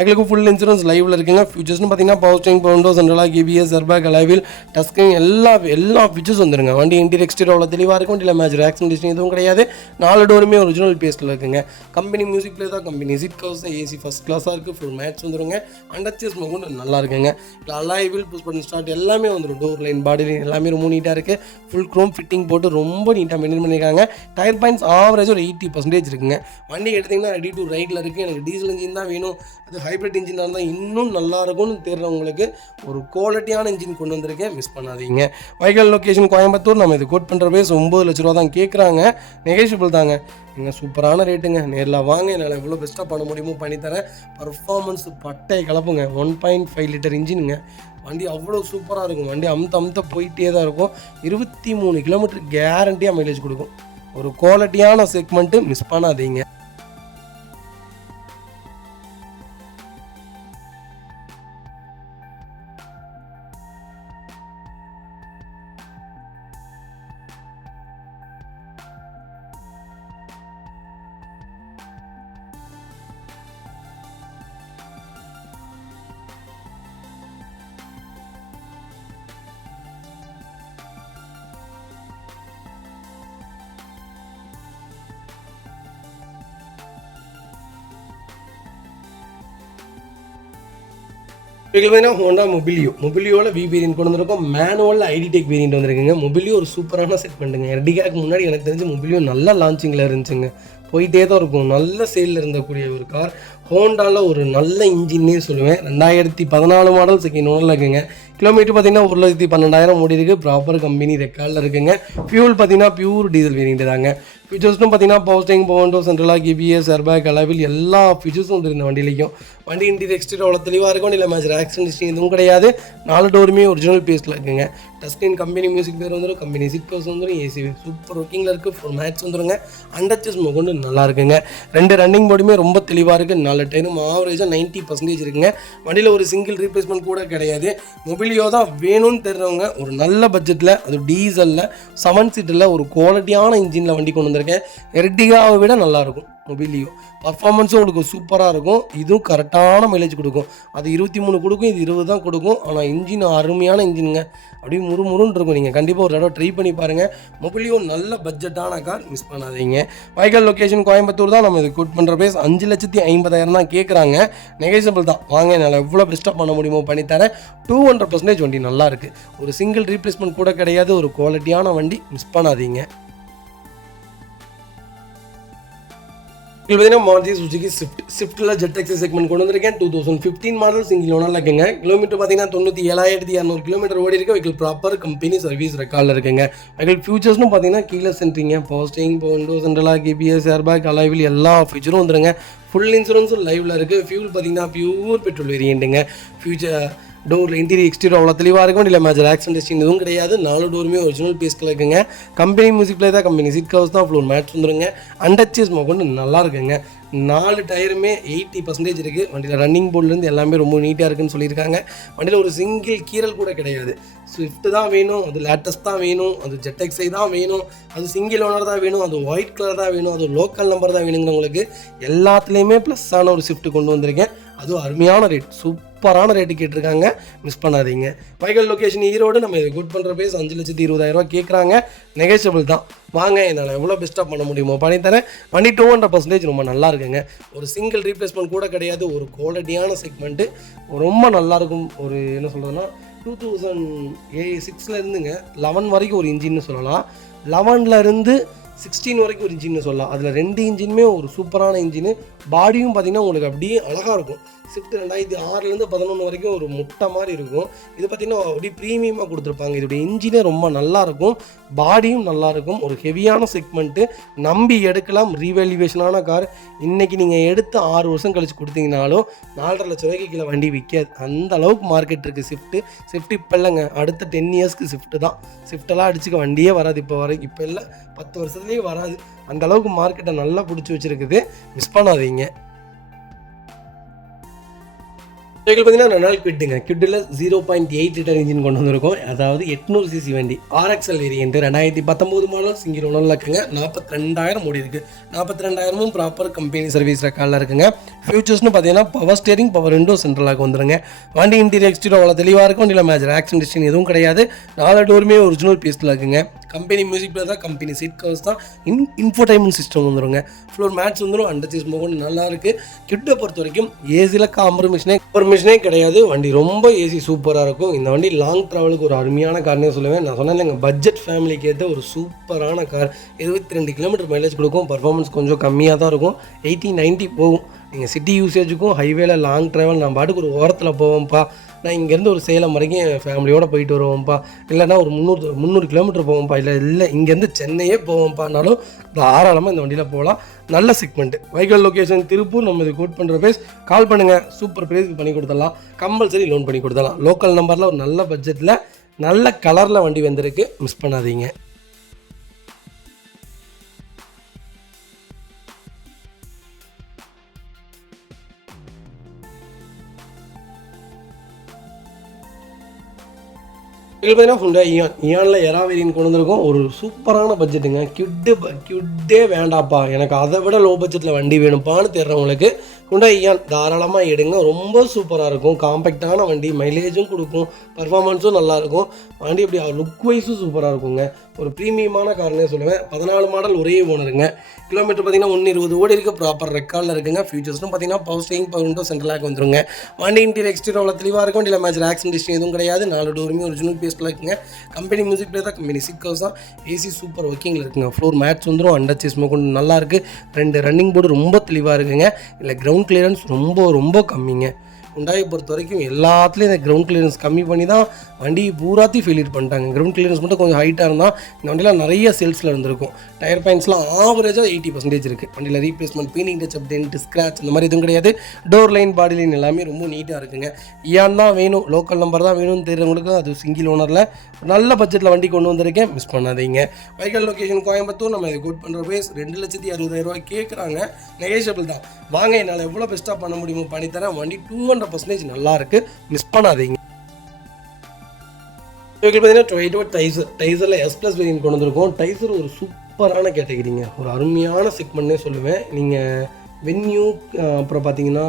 எங்களுக்கு ஃபுல் இன்சூரன்ஸ் லைவில் இருக்குங்க. ஃபியூச்சர்ஸ்னு பார்த்தீங்கன்னா power steering, power window central lock, ABS, airbag, alloy wheel, டஸ்கிங் எல்லா ஃபீச்சர்ஸ் வந்துருங்க. வண்டி இன்டீரியர் எக்ஸ்டீரியர் அவ்வளோ தெளிவாக இருக்கும். வண்டியில் மேஜர் ஆக்சிடென்ட் ஹிஸ்ட்ரி எதுவும் கிடையாது. 4 டோருமே ஒரிஜினல் பேஸில் இருக்குங்க. கம்பெனி மியூசிக் பிளே தான், company seat covers, AC first கிளாஸாக இருக்குது. ஃபுல் மேட்ச் வந்துருங்க. அண்டர் சேஸ் கொண்டு நல்லா இருக்குங்க. அலாவில் புஷ் பண்ணி ஸ்டார்ட் எல்லாமே வந்துடும். டோர் லைன், பாடி லைன் எல்லாமே ரொம்ப நீட்டாக இருக்குது. ஃபுல் க்ரோம் ஃபிட்டிங் போட்டு ரொம்ப நீட்டாக மெயின்டைன் பண்ணியிருக்காங்க. டயர் பாயிண்ட்ஸ் ஆவரேஜ் ஒரு 80% இருக்குங்க. வண்டி எடுத்திங்கன்னா ரெடி டு ரைடில் இருக்குது. எனக்கு டீசல் இன்ஜின் தான் வேணும், அது ஹைப்ரிட் இன்ஜினாக இருந்தால் இன்னும் நல்லா இருக்கும்னு தேடுறவங்களுக்கு ஒரு குவாலிட்டியான இன்ஜின் கொண்டு வந்திருக்கேன், மிஸ் பண்ணாதீங்க. Vehicle location Coimbatore. நம்ம இது கோட் பண்ணுற பேஸ் 9 லட்ச ரூபா தான் கேட்குறாங்க. நெகோஷியபிள் தாங்க. நீங்கள் சூப்பரான ரேட்டுங்க. நேரில் வாங்க, என்னால் எவ்வளோ பெஸ்ட்டாக பண்ண முடியுமோ பண்ணித்தரேன். பர்ஃபார்மன்ஸ் பட்டை கலப்புங்க. 1.5 லிட்டர் இன்ஜினுங்க. வண்டி அவ்வளோ சூப்பராக இருக்கும். வண்டி அமுத்த போயிட்டே தான் இருக்கும். 23 கிலோமீட்டர் கேரண்டியாக மைலேஜ் கொடுக்கும். ஒரு குவாலிட்டியான செக்மெண்ட்டு, மிஸ் பண்ணாதீங்க. இதில் பார்த்தீங்கன்னா ஹோண்டா மொபிலியோவில் வி வேரியன்ட் கொண்டு வந்திருக்கோம். மேனுவலில் ஐடி டெக் வேரியன்ட் வந்துருக்குங்க. மொபிலியோ ஒரு சூப்பரான செட் பண்ணுங்க. எர்டிகாக்கு முன்னாடி எனக்கு தெரிஞ்சு மொபிலியோ நல்லா லான்ச்சிங்கில் இருந்துச்சுங்க. போயிட்டே தான் இருக்கும். நல்ல சேலில் இருந்தக்கூடிய ஒரு கார். ஹோண்டாவில் ஒரு நல்ல இன்ஜின்னே சொல்லுவேன். 2014 மாடல் செகண்ட் ஓனரில் இருக்குங்க. கிலோமீட்டர் பார்த்தீங்கன்னா 1,12,000 ஓடி இருக்குது. ப்ராப்பர் கம்பெனி ரெக்கார்டில் இருக்குங்க. ஃபியூல் பார்த்தீங்கன்னா பியூர் டீசல் வேரியன்ட் தாங்க. ஃபீச்சர்ஸ்னு பார்த்தீங்கன்னா power steering, power window central lock, ABS, airbag, alloy wheel எல்லா ஃபீச்சர்ஸும் வந்துருக்கு இந்த வண்டியிலையும். வண்டி இன்டீரியர் எக்ஸ்டீரியர் அவ்வளோ தெளிவாக இருக்கும். இல்லை மேஜர் ஆக்சிடென்ட் ஹிஸ்ட்ரி எதுவும் கிடையாது. 4 டோருமே ஒரிஜினல் பேஸில் இருக்குங்க. டஸ்கின் கம்பெனி மியூசிக் பேர் வந்துடும், கம்பெனி சீட் கவர்ஸ் வந்துடும், ஏசி சூப்பர் ஒர்க்கிங்கில் இருக்குது. ஃபுல் மேட்ச் வந்துடுங்க. அண்டர் சேஸ் கொண்டு நல்லா இருக்குங்க. 2 ரன்னிங் போர்டுமே ரொம்ப தெளிவாக இருக்குது. 4 டைமும் ஆவரேஜாக 90% இருக்குங்க. வண்டியில் ஒரு சிங்கிள் ரீப்ளேஸ்மெண்ட் கூட கிடையாது. மொபிலியோ தான் வேணும்னு தெரிறவங்க ஒரு நல்ல பட்ஜெட்டில், அது டீசலில் 7 சீட்டில் ஒரு குவாலிட்டியான இன்ஜினில் வண்டி கொண்டு வந்திருக்கேன். எர்டிகாவை விட நல்லாயிருக்கும் மொபிலியோ. பர்ஃபார்மன்ஸும் உங்களுக்கு சூப்பராக இருக்கும். இதுவும் கரெக்டான மைலேஜ் கொடுக்கும். அது 23 கொடுக்கும், இது 20 தான் கொடுக்கும். ஆனால் இன்ஜின் அருமையான இன்ஜினுங்க. அப்படியே முறுமுறுன்னு இருக்கும். நீங்கள் கண்டிப்பாக ஒரு தடவை ட்ரை பண்ணி பாருங்கள். மொபிலியோ நல்ல பட்ஜெட்டான கார், மிஸ் பண்ணாதீங்க. வைகல் லொக்கேஷன் கோயம்புத்தூர் தான். நம்ம இது கோட் பண்ணுற பேஸ் 5,50,000 தான் கேட்குறாங்க. நெகோஷியபிள் தான். வாங்க, என்னால் எவ்வளோ பெஸ்ட்டாக பண்ண முடியுமோ பண்ணித்தரேன். 200% வண்டி நல்லா இருக்குது. ஒரு சிங்கிள் ரீப்ளேஸ்மெண்ட் கூட கிடையாது. ஒரு குவாலிட்டியான வண்டி, மிஸ் பண்ணாதீங்க. இதில் பார்த்தீங்கன்னா மாருதி சுசுகி ஸ்விஃப்ட்டில் ZXi செக்மெண்ட் கொண்டு வந்திருக்கேன். 2015 மாடல் சிங்கிள் ஓனரில் இருக்குங்க. கிலோமீட்டர் பார்த்தீங்கன்னா 97,200 கிலோமீட்டர் ஓடி இருக்குது. வெஹிக்கிள் ப்ராப்பர் கம்பெனி சர்வீஸ் ரெக்கார்டில் இருக்குங்க. வெஹிக்கிள் ஃபியூச்சர்ஸ்னு பார்த்தீங்கன்னா கீழே சென்ட்ரிங்க, power steering, power window central lock, ABS, airbag, alloy wheel எல்லா ஃபீச்சரும் வந்துருங்க. ஃபுல் இன்சூரன்ஸும் லைவில் இருக்குது. ஃபியூல் பார்த்தீங்கன்னா பியூர் பெட்ரோல் வேரியண்ட்டுங்க. டோரில் இன்டீரியர் எக்ஸ்டீரியர் அவ்வளோ தெளிவாக இருக்கும். இல்லை மேஜர் ஆக்சிடென்ட் ஹிஸ்ட்ரி எதுவும் கிடையாது. 4 டோருமே ஒரிஜினல் பீஸ்கில் இருக்குங்க. கம்பெனி மியூசிக் பிளே தான், கம்பெனி சீட் கவர்ஸ் தான், ஃப்ளோர் மேட்ச் வந்துருங்க. அண்டர்ச்சேஸ் கொண்டு நல்லா இருக்குங்க. 4 டயருமே 80% இருக்குது. வண்டியில் ரன்னிங் போர்ட்லேருந்து எல்லாமே ரொம்ப நீட்டாக இருக்குன்னு சொல்லியிருக்காங்க. வண்டியில் ஒரு சிங்கிள் கீரல் கூட கிடையாது. ஸ்விஃப்ட் தான் வேணும், அது லேட்டஸ்ட் தான் வேணும், அது ZXi தான் வேணும், அது சிங்கிள் ஓனர் தான் வேணும், அது ஒயிட் கலர் தான் வேணும், அது லோக்கல் நம்பர் தான் வேணுங்கிறவங்களுக்கு எல்லாத்துலேயுமே ப்ளஸ்ஸான ஒரு ஸ்விஃப்ட் கொண்டு வந்திருக்கேன். அதுவும் அருமையான ரேட், சூப்பரான ரேட்டு கேட்டிருக்காங்க. மிஸ் பண்ணாதீங்க. Vehicle location Erode. நம்ம இதை குட் பண்ணுற பேஸ் 5,20,000 கேட்குறாங்க. நெகோஷியபிள் தான். வாங்க, என்னால் எவ்வளோ பெஸ்ட்டாக பண்ண முடியுமோ பண்ணித்தரேன். வண்டி 200% ரொம்ப நல்லா இருக்குங்க. ஒரு சிங்கிள் ரீப்ளேஸ்மெண்ட் கூட கிடையாது. ஒரு குவாலிட்டியான செக்மெண்ட்டு ரொம்ப நல்லாயிருக்கும். ஒரு என்ன சொல்கிறதுனா 2006 11 வரைக்கும் ஒரு இன்ஜின்னு சொல்லலாம். 11 16 வரைக்கும் ஒரு இன்ஜின்னு சொல்லலாம். அதில் 2 இன்ஜினுமே ஒரு சூப்பரான இன்ஜினு. பாடியும் பார்த்திங்கன்னா உங்களுக்கு அப்படியே அழகாக இருக்கும். ஸ்விஃப்ட் 2006 11 வரைக்கும் ஒரு முட்டை மாதிரி இருக்கும். இது பார்த்திங்கன்னா அப்படியே ப்ரீமியமாக கொடுத்துருப்பாங்க. இதோடைய இன்ஜினே ரொம்ப நல்லாயிருக்கும், பாடியும் நல்லாயிருக்கும். ஒரு ஹெவியான செக்மெண்ட்டு, நம்பி எடுக்கலாம். ரீவேல்யூவேஷனான கார். இன்றைக்கி நீங்கள் எடுத்து 6 வருஷம் கழித்து கொடுத்தீங்கனாலும் 4.5 லட்ச ரூபாய்க்கு கீழே வண்டி விற்காது. அந்த அளவுக்கு மார்க்கெட் இருக்குது ஸ்விஃப்ட் இப்போ இல்லைங்க, அடுத்த 10 இயர்ஸ்க்கு ஸ்விஃப்ட் தான். ஸ்விஃப்டெல்லாம் அடிச்சுக்க வண்டியே வராது. இப்போ இல்லை, 10 வருஷத்துலேயே வராது. அந்த அளவுக்கு மார்க்கெட்டை நல்லா பிடிச்சி வச்சுருக்குது. மிஸ் பண்ணாதீங்க. வெஹிக்கிள் பார்த்தீங்கன்னா 2 நாள் கிட்டுங்க. கிட்டில் 0.8 லிட்டர் இன்ஜின் கொண்டு வந்திருக்கோம். அதாவது 800cc வண்டி, RXL வேரியன்ட், 2019 மாடல், சிங்கிள் ஓனரில் இருக்குங்க. 42,000 ஓடி இருக்குது. 42,000 ப்ராப்பர் கம்பெனி சர்வீஸ் ரெக்கார்டில் இருக்குங்க. ஃபியூச்சர்ஸ்னு பார்த்தீங்கன்னா பவர் ஸ்டேரிங், பவர் விண்டோ, சென்ட்ரலாக வந்துருங்க. வண்டி இன்டீரியர் எக்ஸ்டீரியர் அவ்வளோ தெளிவாக இருக்கும். வண்டியில் மேஜர் ஆக்சிடென்ட் ஹிஸ்ட்ரி எதுவும் கிடையாது. 4 டோருமே ஒரிஜினல் பீஸில் இருக்குங்க. கம்பெனி மியூசிக் பிளே தான், கம்பெனி சீட் கவர்ஸ் தான், இன்ஃபோடைன்மெண்ட் சிஸ்டம் வந்துருங்க. ஃப்ளோர் மேட்ச் வந்துடும். அண்டர்ச்சேஸ் கொண்டு நல்லா இருக்குது. கிட்டை பொறுத்த வரைக்கும் ஏசியில் காம்ப்ரமிஷனே கிடையாது. வண்டி ரொம்ப ஏசி சூப்பராக இருக்கும். இந்த வண்டி லாங் ட்ராவலுக்கு ஒரு அருமையான கார்னே சொல்லுவேன். நான் சொன்னேன் இல்லைங்க, பட்ஜெட் ஃபேமிலிக்கு ஏற்ற ஒரு சூப்பரான கார். 22 கிலோமீட்டர் மைலேஜ் கொடுக்கும். பர்ஃபார்மன்ஸ் கொஞ்சம் கம்மியாக தான் இருக்கும். 80-90 போகும். நீங்கள் சிட்டி யூசேஜுக்கும் ஹைவேல லாங் ட்ராவல், நான் பாட்டுக்கு ஒரு ஓரத்தில் போவோம்ப்பா, நான் இங்கேருந்து ஒரு சேலம் வரைக்கும் என் ஃபேமிலியோடு போயிட்டு வருவோம்ப்பா, இல்லைனா ஒரு 300 கிலோமீட்டர் போவோம்ப்பா, இல்லை இங்கேருந்து சென்னையே போவோம்ப்பானாலும் தாராளமாக இந்த வண்டியில் போகலாம். நல்ல செக்மெண்ட்டு. வைகல் லொக்கேஷன் திருப்பூர். நம்ம இது கோட் பண்ணுற பேஸ். கால் பண்ணுங்கள், சூப்பர் ப்ரைஸ்க்கு பண்ணி கொடுத்துடலாம். கம்பல்சரி லோன் பண்ணி கொடுத்துடலாம். லோக்கல் நம்பரில் ஒரு நல்ல பட்ஜெட்டில் நல்ல கலரில் வண்டி வந்திருக்கு. மிஸ் பண்ணாதீங்க. இதில் பார்த்தீங்கன்னா ஹுண்டாய் இயானில் எரா வேரியன்ட் கொண்டு வந்திருக்கோம். ஒரு சூப்பரான பட்ஜெட்டுங்க. கிட்டே வேண்டாப்பா, எனக்கு அதை விட லோ பட்ஜெட்டில் வண்டி வேணும்ப்பான்னு தேடுறவங்களுக்கு ஹுண்டாய் இயான் தாராளமாக எடுங்க. ரொம்ப சூப்பராக இருக்கும். காம்பேக்டான வண்டி, மைலேஜும் கொடுக்கும், பர்ஃபார்மன்ஸும் நல்லாயிருக்கும். வண்டி அப்படி லுக் வைஸும் சூப்பராக இருக்குங்க. ஒரு ப்ரீமியமான கார்னே சொல்லுவேன். 14 மாடல், ஒரே ஓனருங்க. கிலோமீட்டர் பார்த்தீங்கன்னா 120 ஓடி இருக்குது. ப்ராப்பர் ரெக்கார்டில் இருக்குங்க. ஃபியூச்சர்ஸ்னு பார்த்தீங்கன்னா பவர் ஸ்டேரிங், பவர் விண்டோ, சென்ட்ரலாக வந்துருங்க. வண்டி இன்டீரியர் எக்ஸ்டீரியர் அவ்வளோ தெளிவாக இருக்கும். வண்டியில் மேஜர் ஆக்சிடென்ட் ஹிஸ்ட்ரி எதுவும் கிடையாது. 4 டோருமே ஒரிஜினல் பீஸில் இருக்குங்க. கம்பெனி மியூசிக் பிளே தான், கம்பெனி சீட் கவர்ஸ் தான், ஏசி சூப்பர் ஒர்க்கிங்கில் இருக்குங்க. ஃப்ளோர் மேட்ச் வந்துடும். அண்டர்ச்சேஸ் கொண்டு நல்லா இருக்குது. 2 ரன்னிங் போர்டு ரொம்ப தெளிவாக இருக்குங்க. இல்லை கிரவுண்ட் கிளியரன்ஸ் ரொம்ப கம்மிங்க. ஹுண்டாயை பொறுத்த வரைக்கும் எல்லாத்துலேயும் இந்த கிரவுண்ட் கிளியரன்ஸ் கம்மி பண்ணி தான் வண்டி பூராத்தையும் ஃபெயிலியர் பண்ணிட்டாங்க. கிரவுண்ட் கிளியரன்ஸ் மட்டும் கொஞ்சம் ஹைட்டாக இருந்தால் இந்த வண்டியில் நிறைய சேல்ஸில் இருந்திருக்கும். டயர் பாயிண்ட்ஸ்லாம் ஆவரேஜாக 80% இருக்குது. வண்டியில் replacement, painting touch up, dent, scratch இந்த மாதிரி எதுவும் கிடையாது. டோர் லைன், பாடி லைன் எல்லாமே ரொம்ப நீட்டாக இருக்குங்க. இயான் தான் வேணும், லோக்கல் நம்பர் தான் வேணும்னு தெரிஞ்சவங்களுக்கு அது சிங்கிள் ஓனரில் நல்ல பட்ஜெட்டில் வண்டி கொண்டு வந்திருக்கேன். மிஸ் பண்ணாதீங்க. Vehicle location Coimbatore. நம்ம இதை கோட் பண்ணுற பேஸ் 2,60,000 கேட்குறாங்க. நெகோஷியபிள் தான். வாங்க, என்னால் எவ்வளோ பெஸ்ட்டாக பண்ண முடியுமோ பண்ணித்தரேன். வண்டி 200% நல்லா இருக்குது. மிஸ் பண்ணாதீங்க. பார்த்தீங்கன்னா டொயோட்டோ டைசரில் S+ வேரியன்ட் கொண்டு வந்திருக்கோம். டைசர் ஒரு சூப்பரான கேட்டகிரிங்க. ஒரு அருமையான செக்மெண்ட்னே சொல்லுவேன். நீங்கள் வென்யூ, அப்புறம் பார்த்தீங்கன்னா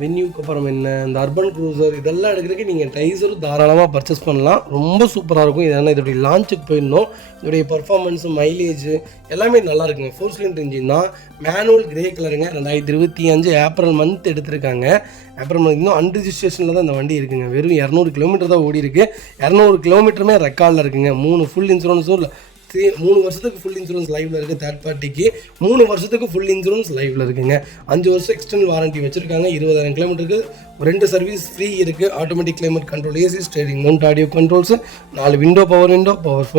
வென்யூக்கு அப்புறம் என்ன இந்த அர்பன் க்ரூசர் இதெல்லாம் எடுக்கிறதுக்கு நீங்கள் டைசரும் தாராளமாக பர்ச்சேஸ் பண்ணலாம். ரொம்ப சூப்பராக இருக்கும். இதனால் இதோடைய லான்ச்சுக்கு போயிடணும். இதோடைய பர்ஃபார்மன்ஸு, மைலேஜ் எல்லாமே நல்லா இருக்குங்க. 4 சிலிண்டர் இன்ஜின் தான். மேனுவல் கிரே கலருங்க. 2025 ஏப்ரல் மந்த் எடுத்திருக்காங்க. ஏப்ரல் மந்த் இன்னும் அன்ரிஜிஸ்ட்ரேஷனில் தான் இந்த வண்டி இருக்குங்க. வெறும் 200 கிலோமீட்டர் தான் ஓடி இருக்குது. 200 கிலோமீட்டருமே ரெக்கார்டில் இருக்குங்க. 3 ஃபுல் இன்சூரன்ஸும் இல்லை. 3 வருஷத்துக்கு ஃபுல் இன்சூரன்ஸ் லைவில் இருக்குது. தேர்ட் பார்ட்டிக்கு 3 வருஷத்துக்கு ஃபுல் இன்சூரன்ஸ் லைவில் இருக்குங்க. 5 வருஷம் எக்ஸ்டர்னல் வாரண்ட்டி வச்சுருக்காங்க. 20,000 கிலோமீட்டருக்கு 2 சர்வீஸ் ஃப்ரீ இருக்குது. Automatic climate control, AC, steering mount audio controls, 4 window, power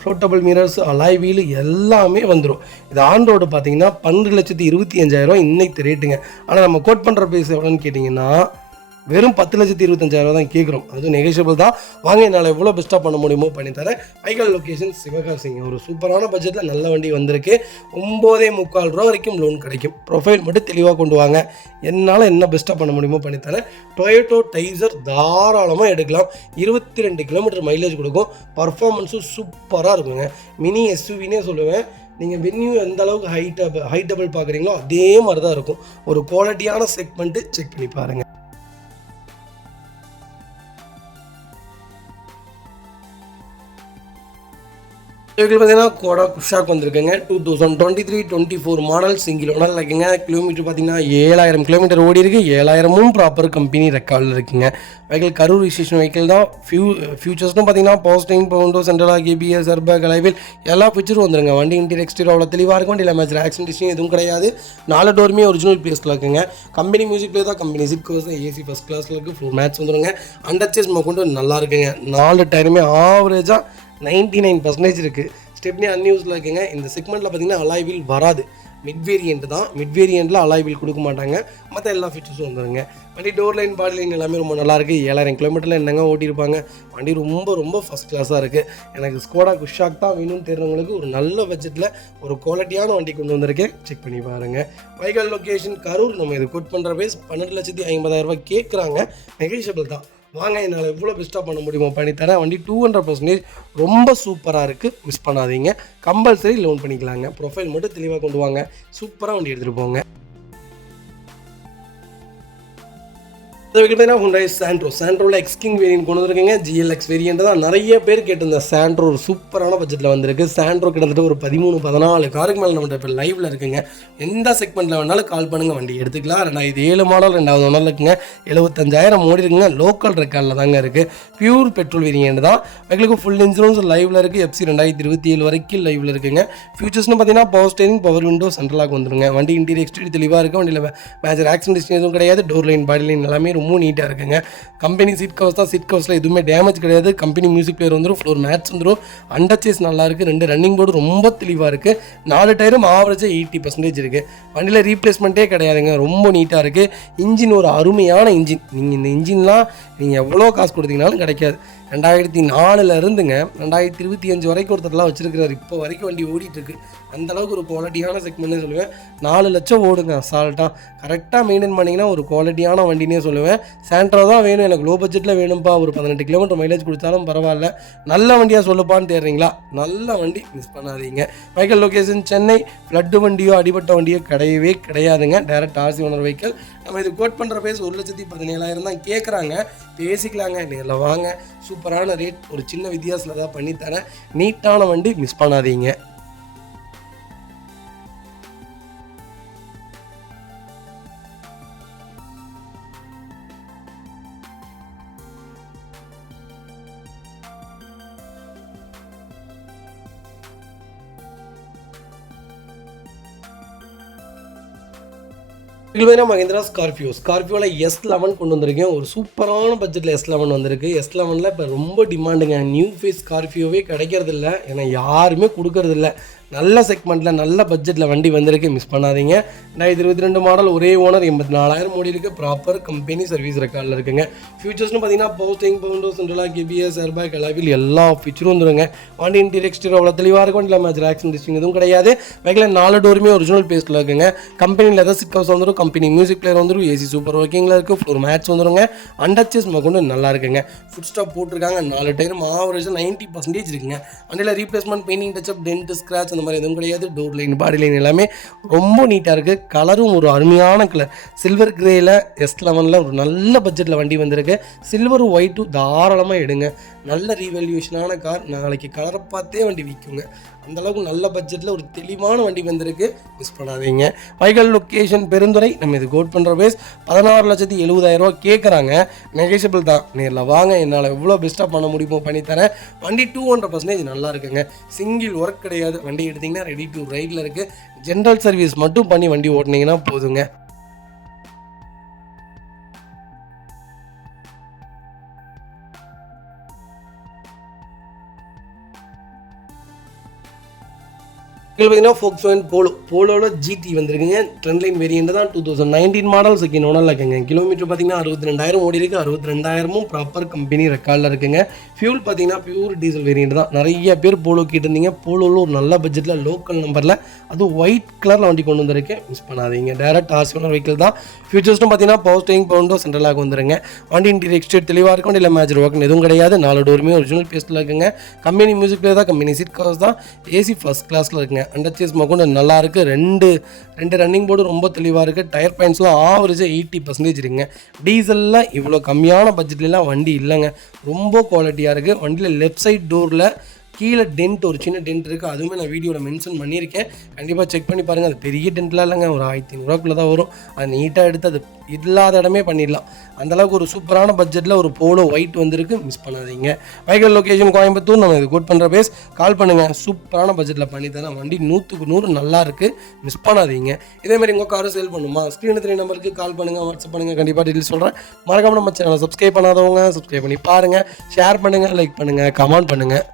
foldable mirrors, alloy wheel எல்லாமே வந்துடும். இது ஆன் ரோடு பார்த்தீங்கன்னா 12,25,000 இன்னைக்கு ரேட்டுங்க. ஆனால் நம்ம கோட் பண்ணுற ப்ரைஸ் எவ்வளோன்னு கேட்டிங்கன்னா வெறும் 10,25,000 தான் கேட்குறோம். அதுவும் நெகோஷியபிள் தான். வாங்க என்னால் எவ்வளோ பெஸ்ட்டாக பண்ண முடியுமோ பண்ணித்தரேன். வைக்கல் லொக்கேஷன் சிவகாசிங்க. ஒரு சூப்பரான பட்ஜெட்டில் நல்ல வண்டி வந்திருக்கு. 9,45 ரூபா வரைக்கும் லோன் கிடைக்கும். ப்ரொஃபைல் மட்டும் தெளிவாக கொண்டு வாங்க. என்னால் என்ன பெஸ்ட்டாக பண்ண முடியுமோ பண்ணித்தரேன். டொயோட்டோ டைசர் தாராளமாக எடுக்கலாம். 22 கிலோமீட்டர் மைலேஜ் கொடுக்கும். பர்ஃபார்மன்ஸும் சூப்பராக இருக்குங்க. மினி எஸ்யூவினே சொல்லுவேன். நீங்கள் வென்யூ எந்த அளவுக்கு ஹைட்டபிள் பார்க்குறீங்களோ அதே மாதிரி தான் இருக்கும். ஒரு குவாலிட்டியான செக்மெண்ட்டு செக் பண்ணி பாருங்கள். இதில் பார்த்தீங்கன்னா கோடா குஷாக் வந்திருக்குங்க. 2023-24 மாடல் சிங்கிள் ஓனர் இருக்குங்க. கிலோமீட்டர் பார்த்தீங்கன்னா 7,000 கிலோமீட்டர் ஓடி இருக்குது. 7,000 ப்ராப்பர் கம்பெனி ரெக்கார்டில் இருக்குங்க. வெஹிக்கிள் கரூர் ரிஜிஸ்ட்ரேஷன் வெஹிக்கிள் தான். ஃபியூச்சர்ஸ்னு பார்த்தீங்கன்னா power steering, power window, central lock, ABS, airbag, அலைவில் எல்லா ஃபியூச்சரும் வந்துருங்க. வண்டி இன்டீரியர் எக்ஸ்டீரியர் அவ்வளோ தெளிவாக இருக்கும். வண்டியில் மேட்ச் ஆக்சிடென்ட் எதுவும் கிடையாது. 4 டோருமே ஒரிஜினல் பிளேஸில் இருக்குங்க. கம்பெனி மியூசிக் பிளே தான். கம்பெனி சிட் கவர்ஸ் தான். ஏசி ஃபஸ்ட் கிளாஸில் இருக்குது. ஃபுல் மேட்ச் வந்துருங்க. அண்டர்ச்சேஸ் கொண்டு நல்லா இருக்குங்க. 4 டயருமே ஆவரேஜாக 99% இருக்குது. ஸ்டெப்னி அன்யூஸில் இருக்குங்க. இந்த செக்மெண்ட்டில் பார்த்தீங்கன்னா அலாய் வீல் வராது. மிட் வேரியண்ட் தான். மிட் வேரியண்ட்டில் அலாய் வீல் கொடுக்க மாட்டாங்க. மற்ற எல்லா ஃபீச்சர்ஸும் வந்துடுங்க. வண்டி டோர் லைன், பாடி லைன் எல்லாமே ரொம்ப நல்லாயிருக்கு. 7,000 கிலோமீட்டரில் என்னங்க ஓட்டியிருப்பாங்க. வண்டி ரொம்ப ரொம்ப ஃபஸ்ட் கிளாஸாக இருக்குது. எனக்கு ஸ்கோடா குஷாக் தான் வேணும்னு தெரிஞ்சவங்களுக்கு ஒரு நல்ல பட்ஜெட்டில் ஒரு குவாலிட்டியான வண்டி கொண்டு வந்திருக்கேன். செக் பண்ணி பாருங்கள். வைக்கல் லொக்கேஷன் கரூர். நம்ம இது கோட் பண்ணுற பேஸ் 12,50,000 கேட்குறாங்க. நெகோஷியபிள் தான். வாங்க என்னால் எவ்வளோ பெஸ்ட்டாக பண்ண முடியுமோ பண்ணித்தரேன். வண்டி 200% ரொம்ப சூப்பராக இருக்குது. மிஸ் பண்ணாதீங்க. கம்பல்சரி லோன் பண்ணிக்கலாங்க. ப்ரொஃபைல் மட்டும் தெளிவாக கொண்டு வாங்க. சூப்பராக வண்டி எடுத்துகிட்டு போங்க. பார்த்தீங்கன்னா ஹுண்டாய் சாண்ட்ரோவில் எக்ஸ்கிங் வேரியன்ட் கொண்டு வந்துருக்கீங்க. ஜிஎல்எக்ஸ் வேரியன்ட் தான் நிறைய பேர் கேட்டிருந்த சாண்ட்ரோ ஒரு சூப்பரான பட்ஜெட்டில் வந்திருக்கு. சாண்ட்ரோ கிட்டத்தட்ட ஒரு 13-14 காருக்கு மேலே நம்ம இப்போ லைவில் இருக்குங்க. எந்த செக்மெண்ட்டில் வேணாலும் கால் பண்ணுங்கள், வண்டி எடுத்துக்கலாம். 2007 மாடல் 2வது ஓனரில் இருக்குங்க. 75,000 ஓடி இருக்குங்க. லோக்கல் ரெக்கார்டில் தாங்க இருக்குது. பியூர் பெட்ரோல் வேரியன்ட் தான். எங்களுக்கு ஃபுல் இன்சூரன்ஸ் லைவில் இருக்குது. FC 2027 வரைக்கும் லைவில் இருக்குங்க. ஃபியூச்சர்ஸ்னு பார்த்தீங்கன்னா பவர் ஸ்டீரிங், பவர் விண்டோ, சென்ட்ரலாக வந்துருங்க. வண்டி இன்டீரியர் எக்ஸ்டீரியர் தெளிவாக இருக்குது. வண்டியில் மேஜர் ஆக்சிடென்ட் எதுவும் கிடையாது. டோர் லைன், பாடி லைன் எல்லாமே ரொம்ப நீட்டாக இருக்குங்க. கம்பெனி சீட் கவர்ஸ் தான். சீட் கவர்ஸில் எதுவுமே டேமேஜ் கிடையாது. கம்பெனி மியூசிக் பிளேயர் வந்துடும். ஃப்ளோர் மேட்ச் வந்துடும். அண்டர்ச்சேஸ் நல்லா இருக்குது. 2 ரன்னிங் போர்டு ரொம்ப தெளிவாக இருக்குது. 4 டயரும் ஆவரேஜாக 80% இருக்குது. வண்டியில் ரீப்ளேஸ்மெண்ட்டே கிடையாதுங்க. ரொம்ப நீட்டாக இருக்குது. இன்ஜின் ஒரு அருமையான இன்ஜின். நீங்கள் இந்த இன்ஜின்லாம் நீங்கள் எவ்வளோ காசு கொடுத்தீங்கனாலும் கிடைக்காது. 2004 இருந்துங்க 2025 வரைக்கும் ஒருத்தர்லாம் வச்சிருக்கிறாரு. இப்போ வரைக்கும் வண்டி ஓடிட்டுருக்கு. அந்தளவுக்கு ஒரு குவாலிட்டியான செக்மெண்ட்னு சொல்லுவேன். 4 லட்சம் ஓடுங்க அசால்ட்டாக. கரெக்டாக மெயின்டைன் பண்ணிங்கன்னா ஒரு குவாலிட்டியான வண்டினே சொல்லுவேன். சாண்ட்ரோ தான் வேணும் எனக்கு, லோ பட்ஜெட்டில் வேணும்ப்பா, ஒரு 18 கிலோமீட்டர் மைலேஜ் கொடுத்தாலும் பரவாயில்ல, நல்ல வண்டியாக சொல்லுப்பான்னு தேடுறீங்களா, நல்ல வண்டி மிஸ் பண்ணாதீங்க. Vehicle location Chennai. ஃப்ளட்டு வண்டியோ அடிபட்ட வண்டியோ கிடையவே கிடையாதுங்க. Direct RC owner vehicle. நம்ம இது கோட் பண்ணுற பேஸ் 1,17,000 தான் கேட்குறாங்க. பேசிக்கலாங்க. நேரில் வாங்க. சூப்பரான ரேட். ஒரு சின்ன வித்தியாசத்தில் தான் பண்ணித்தரேன். நீட்டான வண்டி மிஸ் பண்ணாதீங்க. மஹிந்திரா ஸ்கார்பியோவில் S11 கொண்டு வந்திருக்கேன். ஒரு சூப்பரான பட்ஜெட்டில் S11 வந்திருக்கு. S11ல் இப்போ ரொம்ப டிமாண்டுங்க. நியூ ஃபேஸ் ஸ்கார்பியோவே கிடைக்கிறதில்ல, ஏன்னா யாருமே கொடுக்கறதில்ல. நல்ல செக்மெண்ட்டில் நல்ல பட்ஜெட்டில் வண்டி வந்திருக்கு. மிஸ் பண்ணாதீங்க. 2022 மாடல், ஒரே ஓனர், 84,000 ஓடி இருக்குது. ப்ராப்பர் கம்பெனி சர்வீஸ் ரெக்கார்டில் இருக்குங்க. ஃபியூச்சர்ஸ்னு பார்த்தீங்கன்னா power steering, power window, central lock, ABS, airbag, alloy wheel எல்லா ஃபீச்சரும் வந்துருங்க. வண்டி இன்டீரியர் எக்ஸ்டீரியர் அவ்வளோ தெளிவாக இருக்கும். வண்டியில் மேஜர் ஆக்சிடென்ட் எதுவும் கிடையாது. வைக்கல 4 டோருமே ஒரிஜினல் பேஸ்ட்டில் இருக்குங்க. கம்பெனி லெதர் சீட் கவர்ஸ் வந்துடும். கம்பெனி மியூசிக் பிளேயர் வந்துடும். ஏசி சூப்பர் ஒர்க்கிங்கில் இருக்குது. ஃப்ளோர் மேட்ச் வந்துடுங்க. அண்டர்ச்சேஸ் கொண்டு நல்லா இருக்குங்க. ஃபுட் ஸ்டாப் போட்டிருக்காங்க. 4 டயரும் ஆவரேஜ் 90% இருக்குங்க. வண்டியில் replacement, painting touch up, dent, scratch அந்த மாதிரி எதுவும் கிடையாது. டோர் லைன், பாடி லைன் எல்லாமே ரொம்ப நீட்டாக இருக்குது. கலரும் ஒரு அருமையான கலர். சில்வர் கிரேயில் S11ல் ஒரு நல்ல பட்ஜெட்டில் வண்டி வந்திருக்கு. சில்வர் ஒயிட்டும் தாராளமாக எடுங்க. நல்ல ரீவேல்யூஷனான கார். நாளைக்கு கலரை பார்த்தே வண்டி விற்குங்க. அந்தளவுக்கு நல்ல பட்ஜெட்டில் ஒரு தெளிவான வண்டி வந்திருக்கு. மிஸ் பண்ணாதீங்க. Vehicle location Perundurai. நம்ம இது கோட் பண்ணுற பேஸ் 16,70,000 கேட்குறாங்க. நெகோஷியபிள் தான். நேரில் வாங்க. என்னால் எவ்வளோ பெஸ்ட்டாக பண்ண முடியுமோ பண்ணித்தரேன். வண்டி 200% நல்லா இருக்குங்க. சிங்கிள் ஒர்க் கிடையாது. வண்டி எடுத்திங்கன்னா ரெடி டு ரைடில் இருக்குது. ஜென்ரல் சர்வீஸ் மட்டும் பண்ணி வண்டி ஓட்டினீங்கன்னா போதுங்க. இதில் பார்த்தீங்கன்னா Volkswagen போலோவில் ஜிடி வந்திருக்குங்க. ட்ரெண்ட் லைன் வேரியண்ட் தான் 2019 மாடல் செகண்ட் ஓனரில் இருக்குங்க. கிலோமீட்டர் பார்த்தீங்கன்னா 62,000 ஓடி இருக்குது. 62,000 ப்ராப்பர் கம்பெனி ரெக்கார்டில் இருக்குங்க. ஃபியூல் பார்த்தீங்கன்னா பியூர் டீசல் வேரியண்ட் தான். நிறைய பேர் போலோ கேட்டிருந்தீங்க. போலோவில் ஒரு நல்ல பட்ஜெட்டில் லோக்கல் நம்பரில் அதுவும் ஒயிட் கலரில் வண்டி கொண்டு வந்திருக்கேன். மிஸ் பண்ணாதீங்க. டேரக்ட் ஆர்சி ஓனர் வெஹிக்கிள் தான். ஃபியூச்சர்ஸ்டும் பார்த்தீங்கன்னா பவர் ஸ்டேரிங் பவுண்டோ சென்ட்ரலாக வந்துருங்க. வண்டி இன்டீரியர் எக்ஸ்டீரியர் தெளிவாக இருக்கும். வண்டியில் மேஜர் ஒர்க் எதுவும் கிடையாது. 4 டோருமே ஒரிஜினல் பேஸ்ட்டில் இருக்குங்க. கம்பெனி மியூசிக் பிளேயர் தான். கம்பெனி சீட் கவர்ஸ் தான். ஏசி ஃபர்ஸ்ட் கிளாஸில் இருக்குங்க. அண்டர்ச்சேஸ் மொக்கொண்டு நல்லா இருக்குது. ரெண்டு ரன்னிங் போர்டு ரொம்ப தெளிவாக இருக்குது. டயர் பாயிண்ட்ஸ்லாம் ஆவரேஜாக 80% இருக்குங்க. டீசலில் இவ்வளோ கம்மியான பட்ஜெட்லாம் வண்டி இல்லைங்க. ரொம்ப குவாலிட்டியாக இருக்குது. வண்டியில் லெஃப்ட் சைட் டோரில் கீழே டென்ட் ஒரு சின்ன டென்ட் இருக்குது. அதுவுமே நான் வீடியோவில் மென்ஷன் பண்ணியிருக்கேன். கண்டிப்பாக செக் பண்ணி பாருங்கள். அது பெரிய டென்ட்லாம் இல்லைங்க. ஒரு 1500 தான் வரும். அது நீட்டாக எடுத்து அது இல்லாத இடமே பண்ணிடலாம். அந்தளவுக்கு ஒரு சூப்பரான பட்ஜெட்டில் ஒரு போலோ ஒயிட் வந்திருக்கு. மிஸ் பண்ணாதீங்க. Vehicle location Coimbatore. நம்ம இது கோட் பண்ணுற பேஸ் கால் பண்ணுங்கள். சூப்பரான பட்ஜெட்டில் பண்ணி தரேன். வண்டி 100க்கு 100 நல்லா இருக்குது. மிஸ் பண்ணாதீங்க. இதேமாதிரி உங்கள் காரும் சேல் பண்ணுமா? ஸ்க்ரீன் 3 நம்பருக்கு கால் பண்ணுங்கள், வாட்ஸ்அப் பண்ணுங்கள். கண்டிப்பாக டீட்டெயில் சொல்கிறேன். மறக்காம நம்ம சேனலை சப்ஸ்கிரைப் பண்ணாதவங்க சப்ஸ்கிரைப் பண்ணி பாருங்கள். ஷேர் பண்ணுங்கள், லைக் பண்ணுங்கள், கமெண்ட் பண்ணுங்கள்.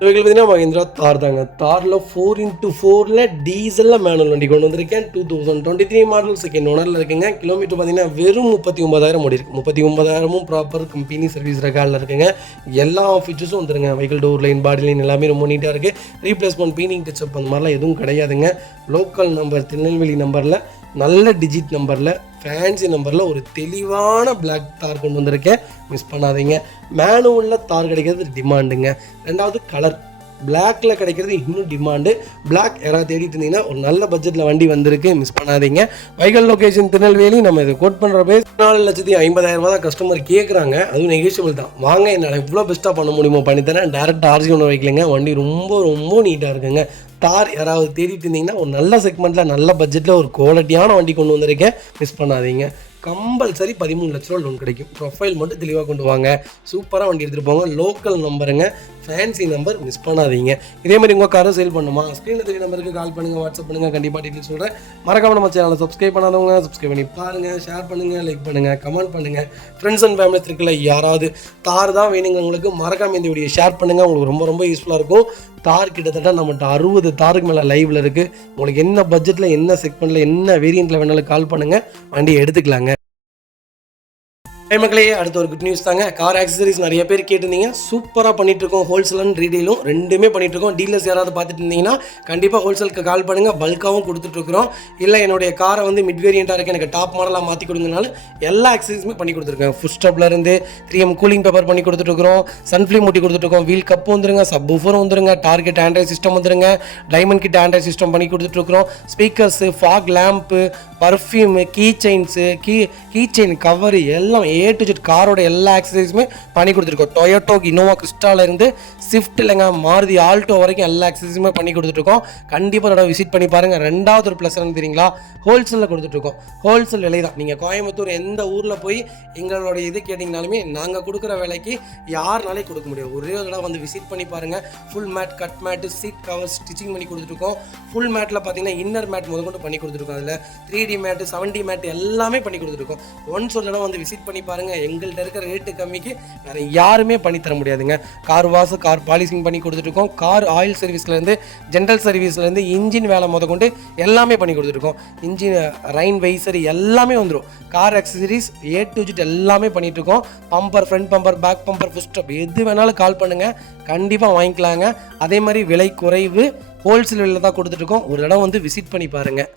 வெஹிக்கிள் பார்த்தீங்கன்னா மஹிந்திரா தார் தாங்க. தாரில் 4x4 டீசலில் மேனுவல் வண்டி கொண்டு வந்திருக்கேன். 2023 மாடல் செகண்ட் ஓனரில் இருக்குங்க. கிலோமீட்டர் பார்த்தீங்கன்னா வெறும் 39,000 ஓடி இருக்குது. 39,000 ப்ராப்பர் கம்பெனி சர்வீஸ் ரெக்கார்டில் இருக்குங்க. எல்லா ஃபீச்சர்ஸும் வந்துருங்க. Vehicle door line, body line எல்லாமே ரொம்ப நீட்டாக இருக்குது. ரீப்ளேஸ்மெண்ட், பீனிங், டச்சப் அந்த மாதிரிலாம் எதுவும் கிடையாதுங்க. லோக்கல் நம்பர், திருநெல்வேலி நம்பரில் நல்ல டிஜிட் நம்பரில் ஃபேன்சி நம்பரில் ஒரு தெளிவான பிளாக் தார் கொண்டு வந்திருக்கேன். மிஸ் பண்ணாதீங்க. மேனுவலில் தார் கிடைக்கிறது டிமாண்டுங்க. ரெண்டாவது கலர் பிளாக்ல கிடைக்கிறது இன்னும் டிமாண்டு. பிளாக் யாராவது தேடிட்டு இருந்தீங்கன்னா ஒரு நல்ல பட்ஜெட்டில் வண்டி வந்திருக்கு. மிஸ் பண்ணாதீங்க. Vehicle location Tirunelveli. நம்ம இதை கோட் பண்ணுற பேஸ் 4,50,000 தான் கஸ்டமர் கேட்குறாங்க. அதுவும் நெகோஷியபிள் தான். வாங்க, என்னால் எவ்வளோ பெஸ்ட்டாக பண்ண முடியுமோ பண்ணித்தரேன். டேரக்ட் ஆர்சி ஒன்று வைக்கலைங்க. வண்டி ரொம்ப ரொம்ப நீட்டாக இருக்குங்க. தார் யாராவது தேடிட்டு இருந்தீங்கன்னா ஒரு நல்ல செக்மெண்ட்டில் நல்ல பட்ஜெட்டில் ஒரு குவாலிட்டியான வண்டி கொண்டு வந்திருக்கேன். மிஸ் பண்ணாதீங்க. கம்பல்சரி 13 லட்ச ரூபா லோன் கிடைக்கும். ப்ரொஃபைல் மட்டும் தெளிவாக கொண்டு வாங்க. சூப்பராக வண்டி எடுத்துகிட்டு போங்க. லோக்கல் நம்பருங்க, ஃபேன்சி நம்பர். மிஸ் பண்ணாதீங்க. இதே மாதிரி உங்கள் காரை சேல் பண்ணுமா? ஸ்க்ரீனில் தெரிய நம்பருக்கு கால் பண்ணுங்கள், வாட்ஸ்அப் பண்ணுங்கள். கண்டிப்பாக டீட்டெயில் சொல்கிறேன். மறக்காம நம்ம சேனலை சப்ஸ்கிரைப் பண்ணாதவங்க சப்ஸ்கிரைப் பண்ணி பாருங்கள். ஷேர் பண்ணுங்கள், லைக் பண்ணுங்கள், கமெண்ட் பண்ணுங்கள். ஃப்ரெண்ட்ஸ் அண்ட் ஃபேமிலிஸ் இருக்குல்ல, யாராவது தார் தான் வேணுங்கிறவங்களுக்கு மறக்காம இந்த வீடியோ ஷேர் பண்ணுங்கள். உங்களுக்கு ரொம்ப ரொம்ப யூஸ்ஃபுல்லாக இருக்கும். தார் கிட்டத்தட்ட நம்மகிட்ட 60 தாருக்கு மேலே லைவில் இருக்குது. உங்களுக்கு என்ன பட்ஜெட்டில், என்ன செக்மெண்ட்டில், என்ன வேரியண்ட்டில் வேணாலும் கால் பண்ணுங்கள். வண்டியை எடுத்துக்கலாங்க. மக்களே, அடுத்த ஒரு குட் நியூஸ் தாங்க. கார் ஆக்சசரிஸ் நிறைய பேர் கேட்டிருந்தீங்க. சூப்பராக பண்ணிட்டு இருக்கோம். ஹோல்சேல் அண்ட் ரீடெயிலும் ரெண்டுமே பண்ணிட்டு இருக்கோம். டீலர்ஸ் யாராவது பார்த்துட்டு இருந்தீங்கன்னா கண்டிப்பாக ஹோல்சேலுக்கு கால் பண்ணுங்கள். பல்காகவும் கொடுத்துட்ருக்குறோம். இல்லை என்னுடைய காரை வந்து மிட் வேரியண்ட்டாக இருக்குது, எனக்கு டாப் மாடலாக மாற்றி கொடுங்கனாலும் எல்லா ஆக்சசரிஸுமே பண்ணி கொடுத்துருக்கேன். ஃபுட் ஸ்டப்லேருந்து 3M கூலிங் பேப்பர் பண்ணி கொடுத்துட்ருக்குறோம். சன்ஃப்ளீம் ஊட்டி கொடுத்துட்ருக்கோம். வீல் கப்பு வந்துருங்க, சப் ஊஃபர் வந்துருங்க, டார்கெட் ஆண்ட்ராய்ட் சிஸ்டம் வந்துருங்க, டைமண்ட் கிட் ஆண்ட்ராய்ட் சிஸ்டம் பண்ணி கொடுத்துட்ருக்குறோம். Speakers, fog lamp, perfume, key chains, key chain cover எல்லாம் A to Z காரோட எல்லா ஆக்சசரிஸுமே பண்ணி கொடுத்துருக்கோம். டொயோட்டோ, இனோவா கிறிஸ்டால இருந்து ஸ்விஃப்ட் இல்லைங்க, மாருதி ஆல்டோ வரைக்கும் எல்லா ஆக்சசரிஸுமே பண்ணி கொடுத்துருக்கோம். கண்டிப்பாக அதோட விசிட் பண்ணி பாருங்கள். ரெண்டாவது ஒரு ப்ளஸ் என்ன தெரியுங்களா? ஹோல்சேலில் கொடுத்துட்ருக்கோம். ஹோல்சேல் விலை தான். நீங்கள் கோயம்புத்தூர் எந்த ஊரில் போய் எங்களோட இது கேட்டிங்கனாலுமே நாங்கள் கொடுக்குற விலைக்கு யாருனாலே கொடுக்க முடியும். ஒரே ஒரு தடவை வந்து விசிட் பண்ணி பாருங்கள். Full mat, cut mat, seat cover stitching பண்ணி கொடுத்துருக்கோம். ஃபுல் மேட்டில் பார்த்தீங்கன்னா இன்னர் மேட் முதற்கொண்டு பண்ணி கொடுத்துருக்கோம். அதில் 3D மேட்டு, 7D மேட்டு எல்லாமே பண்ணி கொடுத்துருக்கோம். ஒன்ஸ் ஒரு தடவை வந்து விசிட் பண்ணி பாருங்கள். எங்கள்கிட்ட இருக்கிற ரேட்டு கம்மிக்கு வேறு யாருமே பண்ணி தர முடியாதுங்க. கார் வாஷ், கார் பாலிசிங் பண்ணி கொடுத்துருக்கோம். கார் ஆயில் சர்வீஸ்லேருந்து, ஜென்ரல் சர்வீஸ்லேருந்து, இன்ஜின் வேலை முதற்கொண்டு எல்லாமே பண்ணி கொடுத்துருக்கோம். இன்ஜின் ரைன் வைசர் எல்லாமே வந்துடும். Car accessories A to Z எல்லாமே பண்ணிட்டு இருக்கோம். Bumper, front bumper, back bumper, foot step எது வேணாலும் கால் பண்ணுங்கள். கண்டிப்பாக வாங்கிக்கலாங்க. அதே மாதிரி விலை குறைவு. ஹோல்சேல் விலையில் தான் கொடுத்துட்ருக்கோம். ஒரு இடம் வந்து விசிட் பண்ணி பாருங்கள்.